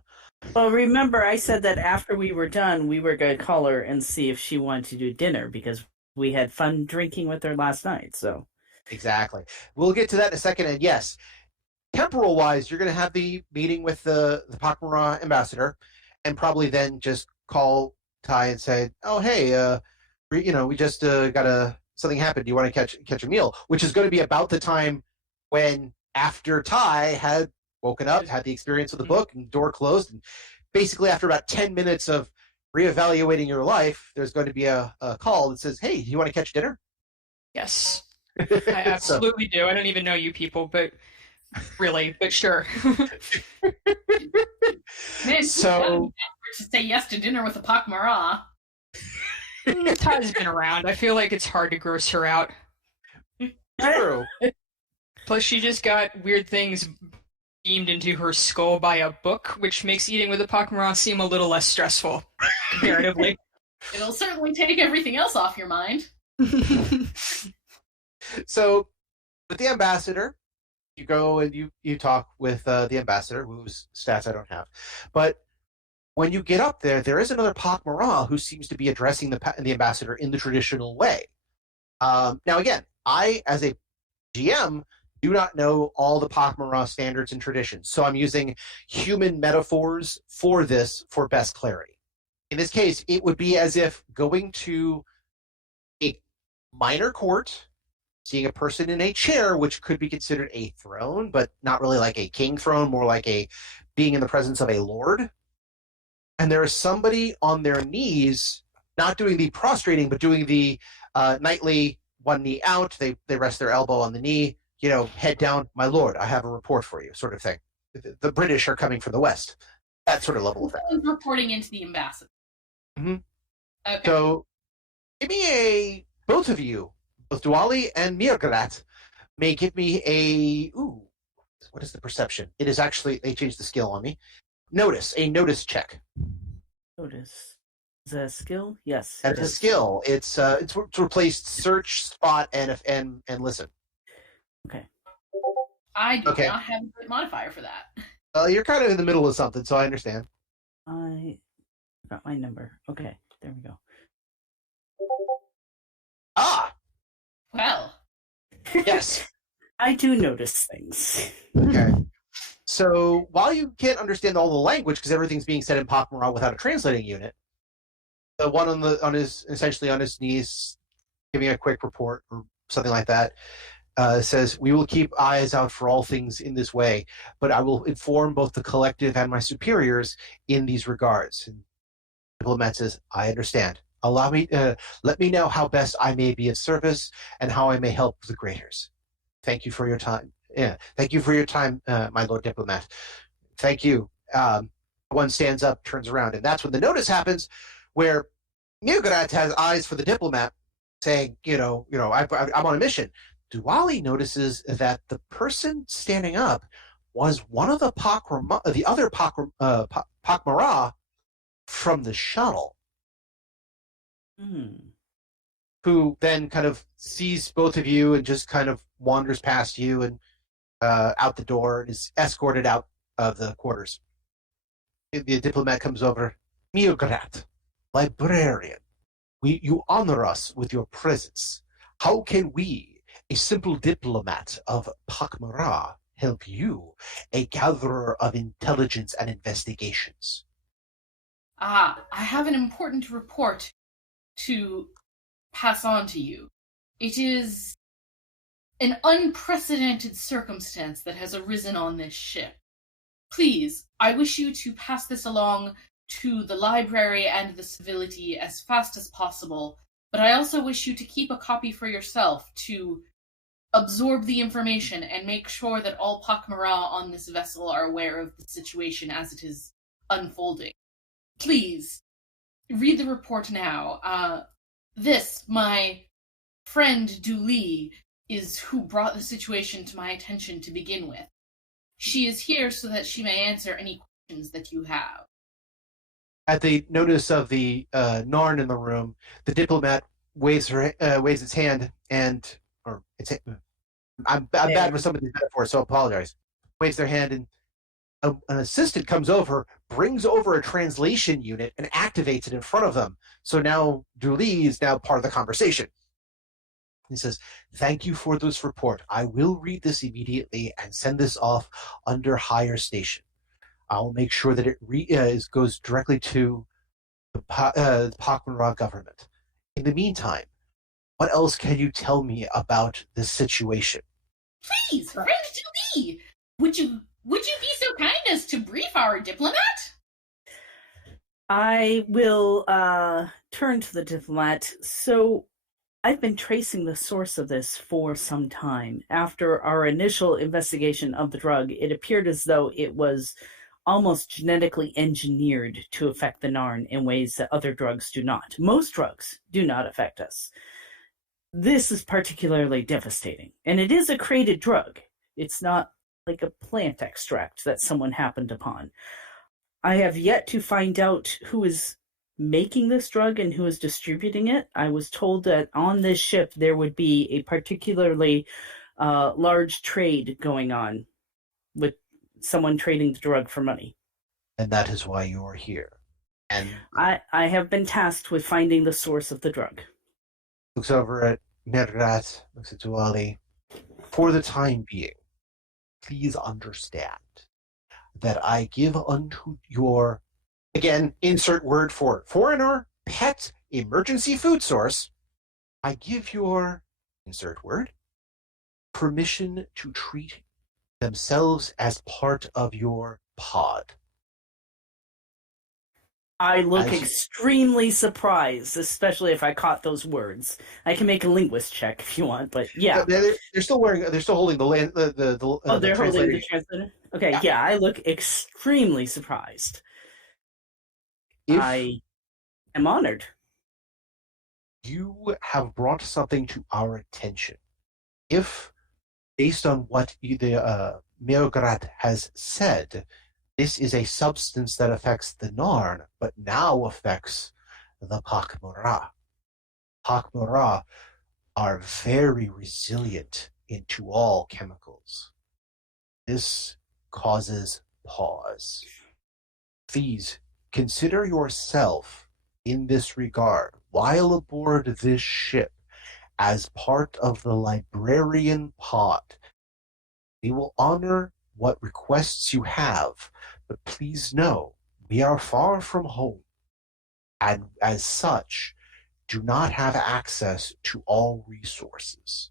Well, remember, I said that after we were done, we were going to call her and see if she wanted to do dinner, because we had fun drinking with her last night. So Exactly. We'll get to that in a second. And yes, temporal-wise, you're going to have the meeting with the TauMarie ambassador, and probably then just call Ty and say, "Oh, hey, we just got something happened. Do you want to catch a meal?" Which is going to be about the time when, after Ty had woken up, had the experience with the book, and door closed, and basically after about 10 minutes of reevaluating your life, there's going to be a call that says, "Hey, do you want to catch dinner?" Yes, I absolutely do. I don't even know you people, but sure. Man, So to say yes to dinner with a TauMarie. Ty's been around. I feel like it's hard to gross her out. true. Plus, she just got weird things beamed into her skull by a book, which makes eating with a TauMarie seem a little less stressful, comparatively. It'll certainly take everything else off your mind. So with the ambassador, you go and you talk with the ambassador, whose stats I don't have. But when you get up there, there is another TauMarie who seems to be addressing the ambassador in the traditional way. Now, again, I, as a GM, do not know all the TauMarie standards and traditions, so I'm using human metaphors for this for best clarity. In this case, it would be as if going to a minor court, seeing a person in a chair, which could be considered a throne, but not really like a king throne, more like a being in the presence of a lord. And there is somebody on their knees, not doing the prostrating, but doing the nightly one knee out. They rest their elbow on the knee, head down, "My lord, I have a report for you," sort of thing. The British are coming from the West. That sort of level of thing. Reporting into the ambassador. Mm-hmm. Okay. So, give me both of you, both Duali and murr'ga'rat, may give me what is the perception? It is actually, they changed the skill on me. A notice check. notice. Is that a skill? Yes. That's a skill. It's replaced search, spot, and listen. Okay. I do not have a good modifier for that. You're kind of in the middle of something, so I understand. got my number. Okay, there we go. Ah, Well, yes. I do notice things. Okay. So while you can't understand all the language because everything's being said in Pak'ma'ra without a translating unit, the one on his knees, giving a quick report or something like that, says, "We will keep eyes out for all things in this way, but I will inform both the collective and my superiors in these regards." And the diplomat says, "I understand. Allow me, let me know how best I may be of service and how I may help the graders. Thank you for your time. Yeah, thank you for your time, my lord diplomat. Thank you." One stands up, turns around, and that's when the notice happens, where murr'ga'rat has eyes for the diplomat, saying, I'm on a mission. Duali notices that the person standing up was one of the other Pak'ma'ra from the shuttle, who then kind of sees both of you and just kind of wanders past you and out the door and is escorted out of the quarters. The diplomat comes over. "Murr'ga'rat, librarian, you honor us with your presence. How can we, a simple diplomat of Pak'ma'ra, help you, a gatherer of intelligence and investigations?" I have an important report to pass on to you. It is an unprecedented circumstance that has arisen on this ship. Please, I wish you to pass this along to the library and the civility as fast as possible, but I also wish you to keep a copy for yourself to absorb the information and make sure that all Pak'ma'ra on this vessel are aware of the situation as it is unfolding. Please, read the report now. This, my friend Dooley, is who brought the situation to my attention to begin with. She is here so that she may answer any questions that you have. At the notice of the Narn in the room, the diplomat waves its hand I'm bad with some of these metaphors, so I apologize. Waves their hand, and an assistant comes over, brings over a translation unit, and activates it in front of them. So now Dooley is now part of the conversation. He says, "Thank you for this report. I will read this immediately and send this off under higher station. I'll make sure that it goes directly to the Pak'ma'ra government. In the meantime, what else can you tell me about this situation?" Please, friend Dooley, would you be so kind as to brief our diplomat? I will turn to the diplomat. So I've been tracing the source of this for some time. After our initial investigation of the drug, it appeared as though it was almost genetically engineered to affect the Narn in ways that other drugs do not. Most drugs do not affect us. This is particularly devastating, and it is a created drug. It's not like a plant extract that someone happened upon. I have yet to find out who is making this drug and who is distributing it. I was told that on this ship there would be a particularly large trade going on with someone trading the drug for money. And that is why you are here. And I have been tasked with finding the source of the drug. looks over at murr'ga'rat, looks at Duali. For the time being, please understand that I give unto your, again, insert word for foreigner, pet, emergency food source, I give your, insert word, permission to treat themselves as part of your pod. I look extremely surprised, especially if I caught those words. I can make a linguist check if you want, but yeah. They're still holding the land. They're holding the translator. Okay, yeah, I look extremely surprised. I am honored. You have brought something to our attention. If, based on what the murr'ga'rat has said, this is a substance that affects the Narn, but now affects the Pak'ma'ra. Pak'ma'ra are very resilient into all chemicals. This causes pause. Please consider yourself in this regard, while aboard this ship, as part of the librarian pod. We will honor what requests you have, but please know we are far from home, and as such, do not have access to all resources.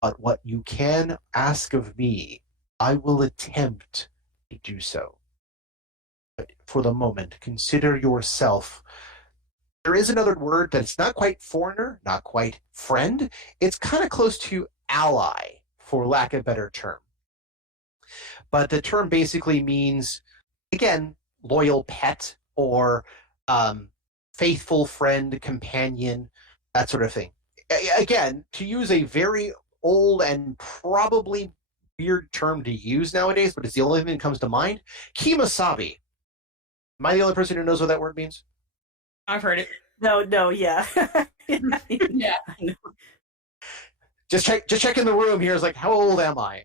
But what you can ask of me, I will attempt to do so. But for the moment, consider yourself. There is another word that's not quite foreigner, not quite friend. It's kind of close to ally, for lack of a better term. But the term basically means, again, loyal pet or faithful friend, companion, that sort of thing. Again, to use a very old and probably weird term to use nowadays, but it's the only thing that comes to mind, kimasabi. Am I the only person who knows what that word means? I've heard it. No, yeah. Yeah. Just check in the room here. Is like, how old am I?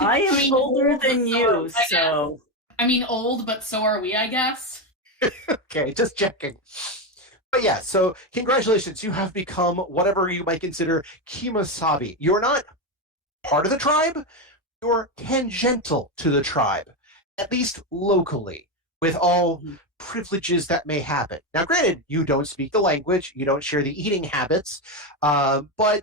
I am older than you, I so. I mean, old, but so are we, I guess. Okay, just checking. But yeah, so congratulations. You have become whatever you might consider kimasabi. You're not part of the tribe. You're tangential to the tribe, at least locally, with all privileges that may happen. Now, granted, you don't speak the language, you don't share the eating habits, but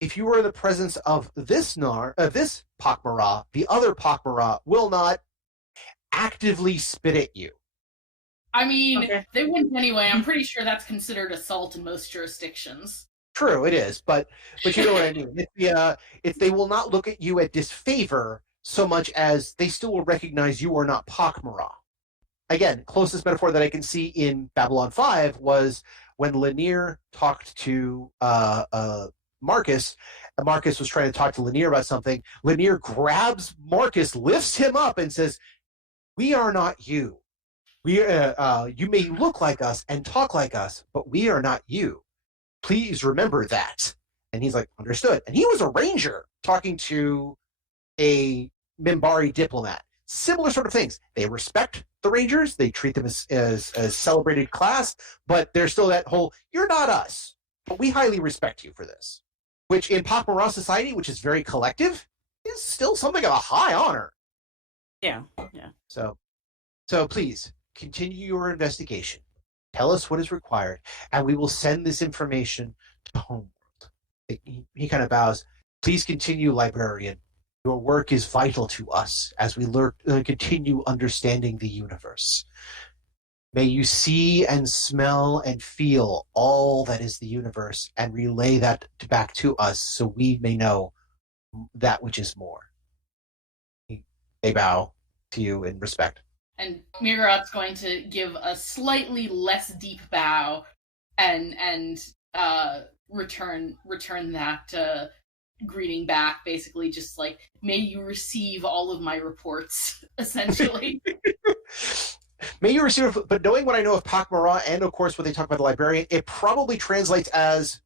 if you are in the presence of this TauMarie, the other TauMarie will not actively spit at you. I mean, Okay. they wouldn't anyway. I'm pretty sure that's considered assault in most jurisdictions. True, it is, but you know what I mean. If they will not look at you at disfavor so much as they still will recognize you are not TauMarie. Again, closest metaphor that I can see in Babylon 5 was when Lanier talked to Marcus, and Marcus was trying to talk to Lanier about something. Lanier grabs Marcus, lifts him up, and says, "We are not you. You may look like us and talk like us, but we are not you. Please remember that." And he's like, "Understood." And he was a ranger talking to a Minbari diplomat. Similar sort of things. They respect the rangers. They treat them as celebrated class, but there's still that whole, "You're not us, but we highly respect you for this." Which in TauMarie society, which is very collective, is still something of a high honor. Yeah. So please, continue your investigation. Tell us what is required, and we will send this information to Homeworld. He kind of bows. Please continue, librarian. Your work is vital to us as we continue understanding the universe. May you see and smell and feel all that is the universe and relay that back to us so we may know that which is more. They bow to you in respect. And murr'ga'rat's going to give a slightly less deep bow and return that greeting back, basically just like, "May you receive all of my reports," essentially. May you receive, but knowing what I know of TauMarie and of course what they talk about the librarian, it probably translates as,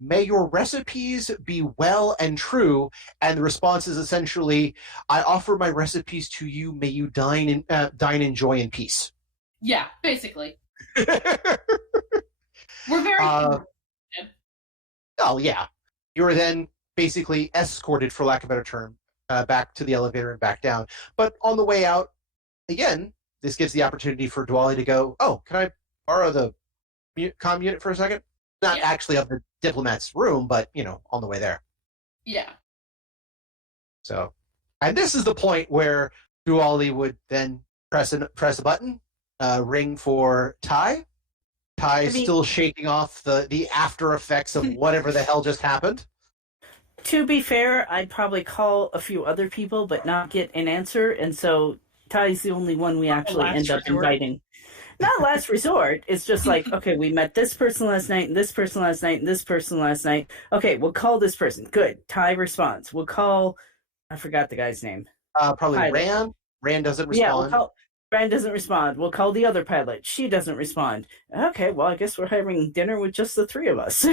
"May your recipes be well and true," and the response is essentially, "I offer my recipes to you. May you dine in joy and peace." Yeah, basically. We're very Oh yeah, you are then basically escorted, for lack of a better term, back to the elevator and back down. But on the way out, again, this gives the opportunity for Dwali to go, "Oh, can I borrow the comm unit for a second?" Not actually of the diplomat's room, but, on the way there. Yeah. So, and this is the point where Dwali would then press a button, ring for Ty. Ty's still shaking off the after effects of whatever the hell just happened. To be fair, I'd probably call a few other people, but not get an answer, and so Ty's the only one we actually end up inviting. Not last resort. It's just like, okay, we met this person last night, and this person last night, and this person last night. Okay, we'll call this person. Good. Ty responds. We'll call, I forgot the guy's name. Probably Pilot. Rand. Rand doesn't respond. Yeah, we'll call, Rand doesn't respond. We'll call the other pilot. She doesn't respond. Okay, well, I guess we're having dinner with just the three of us.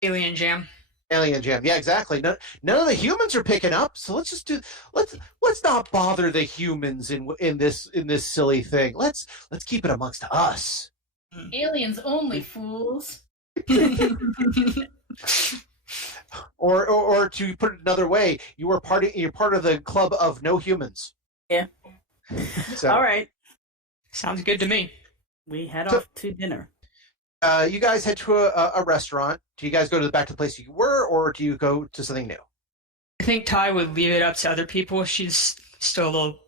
Alien jam. Alien jam. Yeah, exactly. None of the humans are picking up, so let's not bother the humans in this silly thing. Let's keep it amongst us. Aliens only, fools. Or to put it another way, you're part of the club of no humans. Yeah. So, All right. Sounds good to me. We head off to dinner. you guys head to a restaurant. Do you guys go back to the place you were, or do you go to something new? I think Ty would leave it up to other people. She's still a little,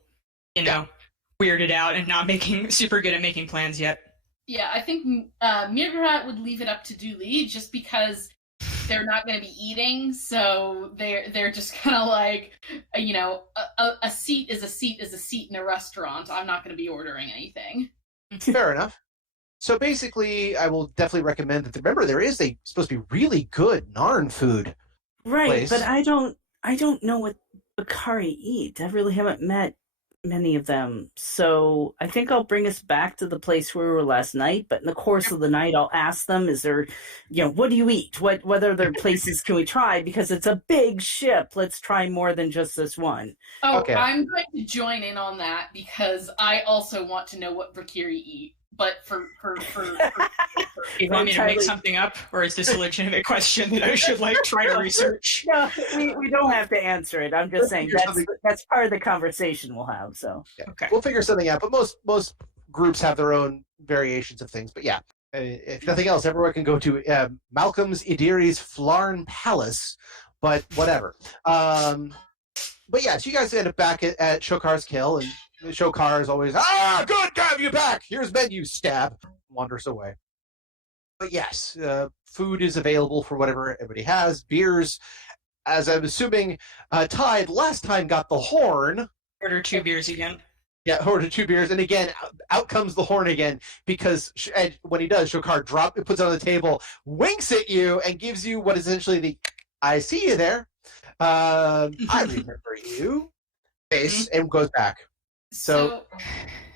weirded out and not super good at making plans yet. Yeah, I think murr'ga'rat would leave it up to Dooley just because they're not going to be eating, so they're just kind of like, a seat is a seat is a seat in a restaurant. I'm not going to be ordering anything. Fair enough. So basically, I will definitely recommend that. Remember, there is supposed to be really good Narn food. Right, place. but I don't know what Bakari eat. I really haven't met many of them. So I think I'll bring us back to the place where we were last night, but in the course of the night I'll ask them, is there, what do you eat? What other places can we try? Because it's a big ship. Let's try more than just this one. Oh, Okay. I'm going to join in on that because I also want to know what Bakiri eat. But for You want me to make something up, or is this a legitimate question that I should try to research? No, we don't have to answer it. I'm just saying that's part of the conversation we'll have. So Yeah. Okay. We'll figure something out. But most groups have their own variations of things. But yeah, if nothing else, everyone can go to Malcolm's Idiri's Flarn Palace. But whatever. But yeah, so you guys end up back at Shokar's Kill, and Shokar is always, good to have you back. Here's menu, stab, wanders away. But yes, food is available for whatever everybody has. Beers, as I'm assuming, Tide last time got the horn. Order 2 beers again. Yeah, ordered 2 beers, and again, out comes the horn again, because and when he does, Shokar puts it on the table, winks at you, and gives you what is essentially the, I see you there. I remember you. Face, and goes back. So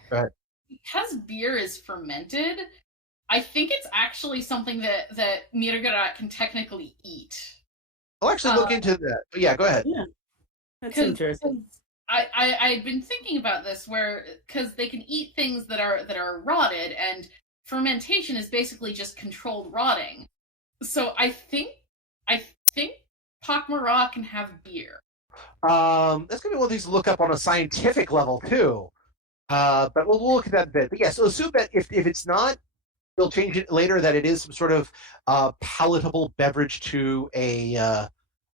go ahead. Because beer is fermented, I think it's actually something that murr'ga'rat can technically eat. I'll actually look into that. But yeah, go ahead. yeah, that's interesting. I had been thinking about this because they can eat things that are rotted, and fermentation is basically just controlled rotting. So I think TauMarie can have beer. That's gonna be one of these to look up on a scientific level too. But we'll look at that a bit. But yeah, so assume that if it's not, they'll change it later, that it is some sort of palatable beverage to a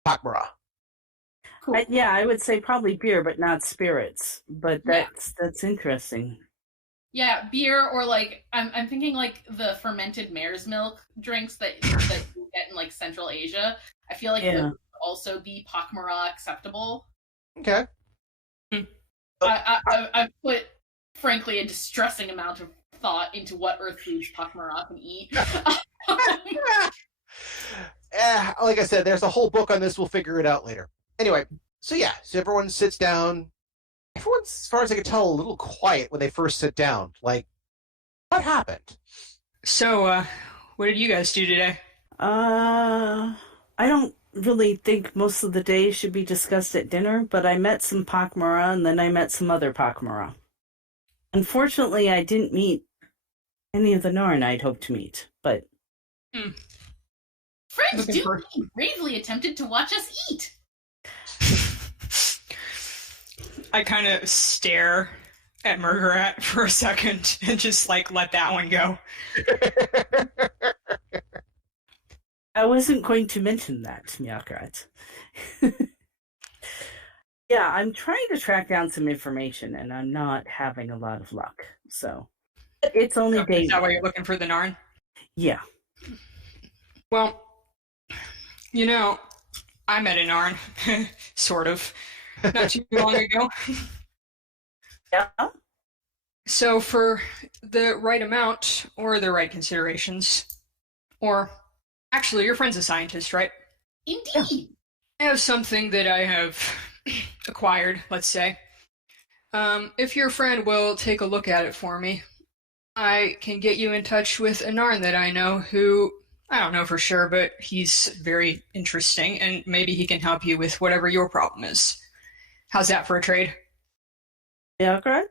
TauMarie. Cool. I would say probably beer, but not spirits. But that's interesting. Yeah, beer, or I'm thinking the fermented mare's milk drinks that you get in Central Asia. I feel like those would also be TauMarie acceptable. Okay. I've put, frankly, a distressing amount of thought into what earth foods TauMarie can eat. Like I said, there's a whole book on this. We'll figure it out later. Anyway, so everyone sits down. Everyone's, as far as I can tell, a little quiet when they first sit down. What happened? So, what did you guys do today? I don't really think most of the day should be discussed at dinner, but I met some TauMarie, and then I met some other TauMarie. Unfortunately, I didn't meet any of the Narn I'd hoped to meet, but... Friends Dooley bravely attempted to watch us eat. I kind of stare at murr'ga'rat for a second and just let that one go. I wasn't going to mention that, murr'ga'rat. Yeah, I'm trying to track down some information, and I'm not having a lot of luck. So it's only day. Is that why you're looking for the Narn? Yeah. Well, I met a Narn, sort of, not too long ago. Yeah. So for the right amount, or the right considerations, or actually, your friend's a scientist, right? Indeed. I have something that I have acquired, let's say. If your friend will take a look at it for me, I can get you in touch with a Narn that I know who I don't know for sure, but he's very interesting, and maybe he can help you with whatever your problem is. How's that for a trade? Yeah, correct.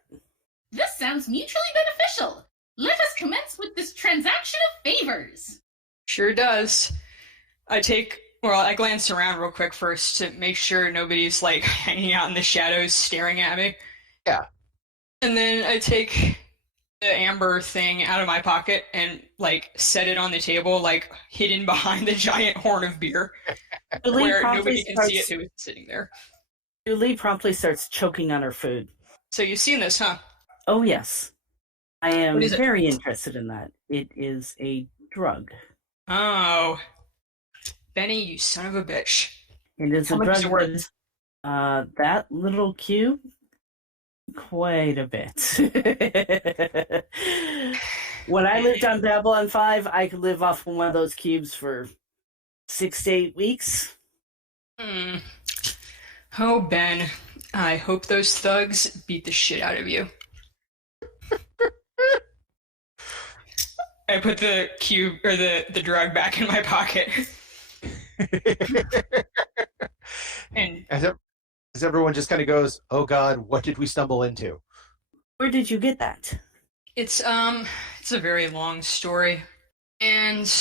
This sounds mutually beneficial. Let us commence with this transaction of favors. Sure does. I glance around real quick first to make sure nobody's like hanging out in the shadows staring at me. Yeah. And then I take the amber thing out of my pocket and like set it on the table, like hidden behind the giant horn of beer, where nobody can see it who is sitting there. Julie promptly starts choking on her food. So you've seen this, huh? Oh, yes. I am What is it? very interested in that. It is a drug. Oh. Benny, you son of a bitch. It is How a much drug is it worth? that little cube, quite a bit. When I lived on Babylon 5, I could live off one of those cubes for 6 to 8 weeks. Oh, Ben, I hope those thugs beat the shit out of you. I put the cube or the drug back in my pocket. And as everyone just kind of goes, "Oh God, what did we stumble into?" Where did you get that? it's a very long story. And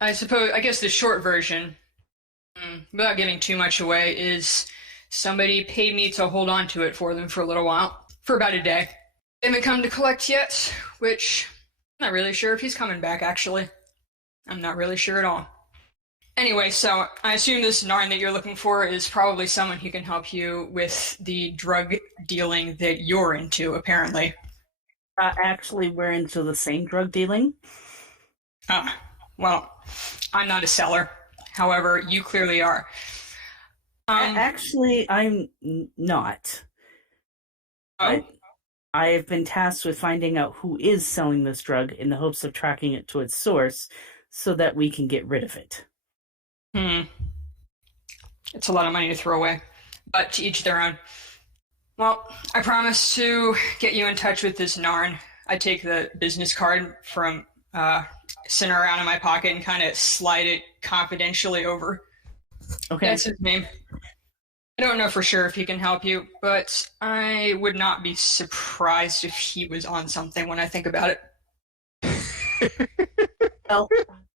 I guess the short version, without giving too much away, is somebody paid me to hold on to it for them for a little while, for about a day. They haven't come to collect yet, which I'm not really sure if he's coming back, actually. I'm not really sure at all. Anyway, so I assume this Narn that you're looking for is probably someone who can help you with the drug dealing that you're into, apparently. Actually, we're into the same drug dealing. Well, I'm not a seller. However, you clearly are. Actually, I'm not. Oh? I have been tasked with finding out who is selling this drug in the hopes of tracking it to its source so that we can get rid of it. It's a lot of money to throw away, but to each their own. Well, I promise to get you in touch with this Narn. I take the business card from center around in my pocket and kind of slide it confidentially over. Okay. That's his name. I don't know for sure if he can help you, but I would not be surprised if he was on something when I think about it. Well,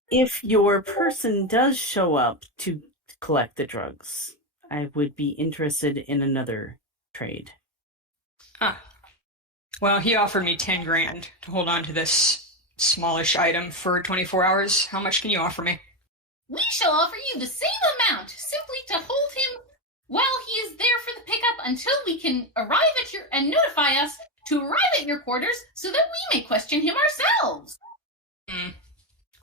if your person does show up to collect the drugs, I would be interested in another trade. Well, he offered me 10 grand to hold on to this smallish item for 24 hours. How much can you offer me? We shall offer you the same amount, simply to hold him while he is there for the pickup until we can arrive at and notify us to arrive at your quarters so that we may question him ourselves.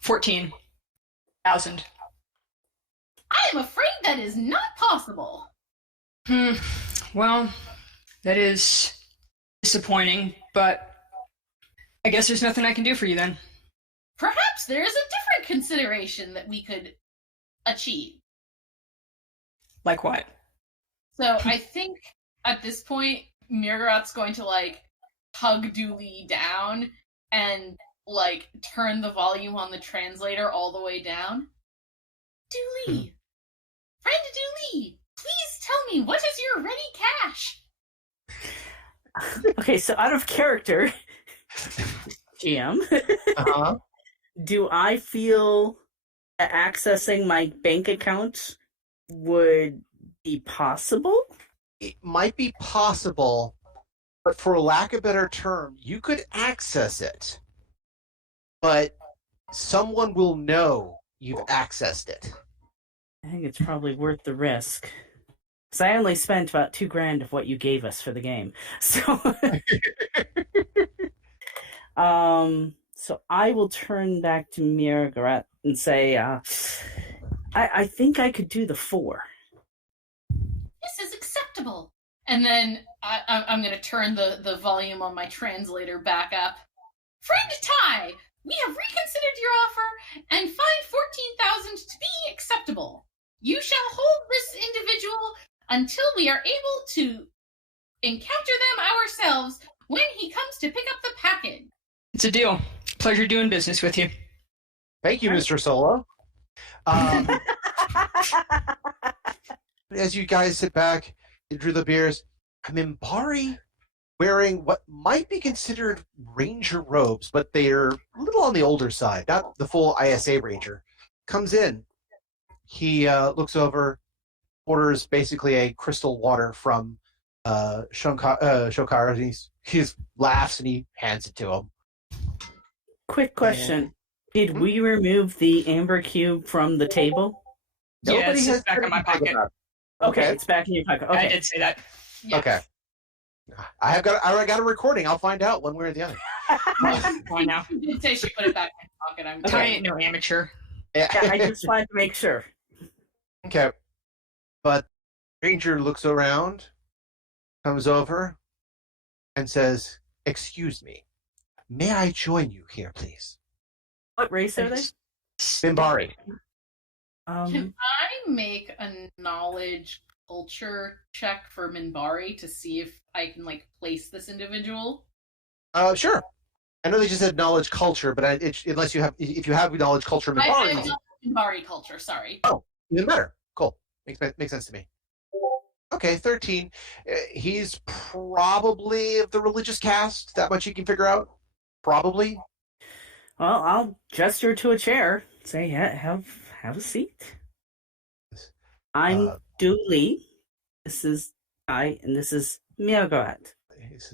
14,000. I am afraid that is not possible. Well, that is disappointing, but I guess there's nothing I can do for you then. Perhaps there is a different consideration that we could achieve. Like what? So I think at this point, murr'ga'rat's going to hug Dooley down and turn the volume on the translator all the way down. Dooley, friend Dooley, please tell me, what is your ready cash? Okay, so out of character, GM, do I feel that accessing my bank account would be possible? It might be possible, but for lack of a better term, you could access it, but someone will know you've accessed it. I think it's probably worth the risk. Because I only spent about $2,000 of what you gave us for the game. So, so I will turn back to murr'ga'rat and say, I think I could do the 4. This is acceptable. And then I'm going to turn the volume on my translator back up. Friend Ty, we have reconsidered your offer and find 14,000 to be acceptable. You shall hold this individual until we are able to encounter them ourselves when he comes to pick up the package. It's a deal. Pleasure doing business with you. Thank you, Mr. Solo. As you guys sit back, enjoy the beers, Minbari wearing what might be considered ranger robes, but they're a little on the older side, not the full ISA ranger, comes in. He looks over, orders basically a crystal water from Shokar, and he laughs and he hands it to him. Quick question. Did we remove the amber cube from the table? Yeah, it's back in my pocket. Okay, it's back in your pocket. Okay. I did say that. Yes. Okay. I got a recording. I'll find out one way or the other. Why now? She did say she put it back in her pocket. I ain't no amateur. Yeah, I just wanted to make sure. Okay. But Ranger looks around, comes over, and says, "Excuse me. May I join you here, please?" What race are they? Minbari. Can I make a knowledge culture check for Minbari to see if I can place this individual? Sure. I know they just said knowledge culture, but if you have knowledge culture Minbari, I have Minbari culture. Sorry. Oh, even better. Cool. Makes sense to me. Okay, 13. He's probably of the religious caste. That much you can figure out. Probably. Well, I'll gesture to a chair. Say, yeah, have a seat. I'm Dooley. This is I, and this is murr'ga'rat.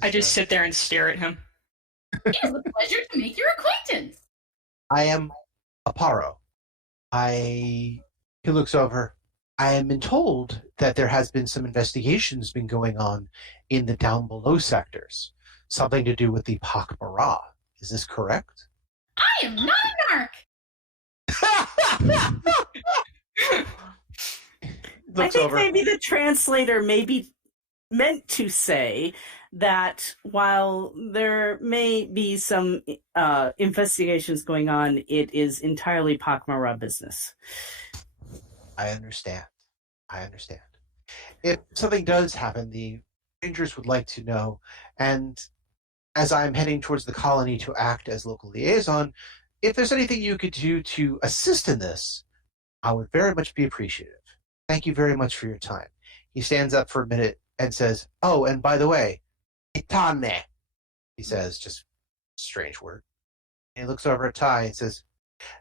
I just sit there and stare at him. It is a pleasure to make your acquaintance. I am Aparo. He looks over. I have been told that there has been some investigations been going on in the down below sectors. Something to do with the TauMarie. Is this correct? I am not a narc. I think maybe the translator maybe meant to say that while there may be some investigations going on, it is entirely TauMarie business. I understand. If something does happen, the Rangers would like to know, and as I'm heading towards the colony to act as local liaison, if there's anything you could do to assist in this, I would very much be appreciative. Thank you very much for your time. He stands up for a minute and says, "Oh, and by the way, itane," he says, just a strange word. And he looks over at Ty and says,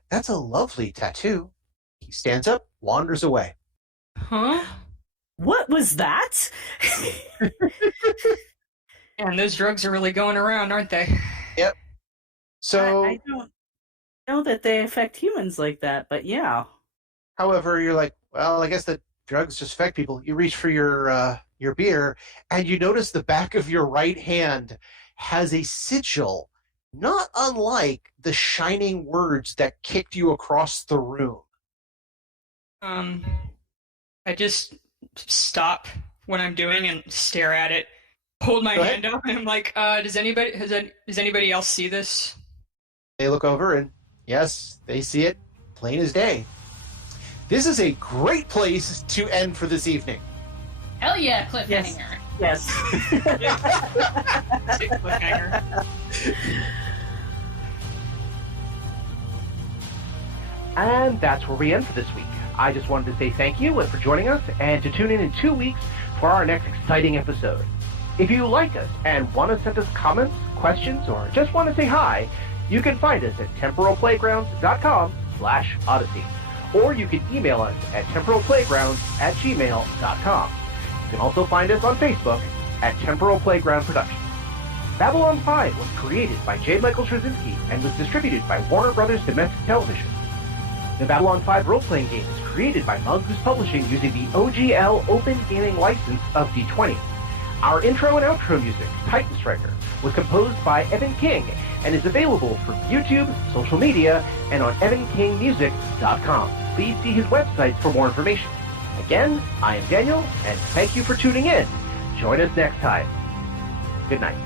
"That's a lovely tattoo." He stands up, wanders away. Huh? What was that? And those drugs are really going around, aren't they? Yep. So I don't know that they affect humans like that, but yeah. However, you're like, well, I guess the drugs just affect people. You reach for your beer, and you notice the back of your right hand has a sigil, not unlike the shining words that kicked you across the room. I just stop what I'm doing and stare at it. Hold my hand up, and I'm like, does anybody else see this? They look over, and yes, they see it plain as day. This is a great place to end for this evening. Hell yeah, cliffhanger. Yes. Cliffhanger. And that's where we end for this week. I just wanted to say thank you for joining us and to tune in 2 weeks for our next exciting episode. If you like us and want to send us comments, questions, or just want to say hi, you can find us at temporalplaygrounds.com/Odyssey. Or you can email us at temporalplaygrounds@gmail.com. You can also find us on Facebook at Temporal Playground Productions. Babylon 5 was created by J. Michael Straczynski and was distributed by Warner Brothers Domestic Television. The Babylon 5 role-playing game is created by Muggoose Publishing using the OGL Open Gaming License of D20. Our intro and outro music, Titan Striker, was composed by Evan King and is available from YouTube, social media, and on evankingmusic.com. Please see his website for more information. Again, I am Daniel, and thank you for tuning in. Join us next time. Good night.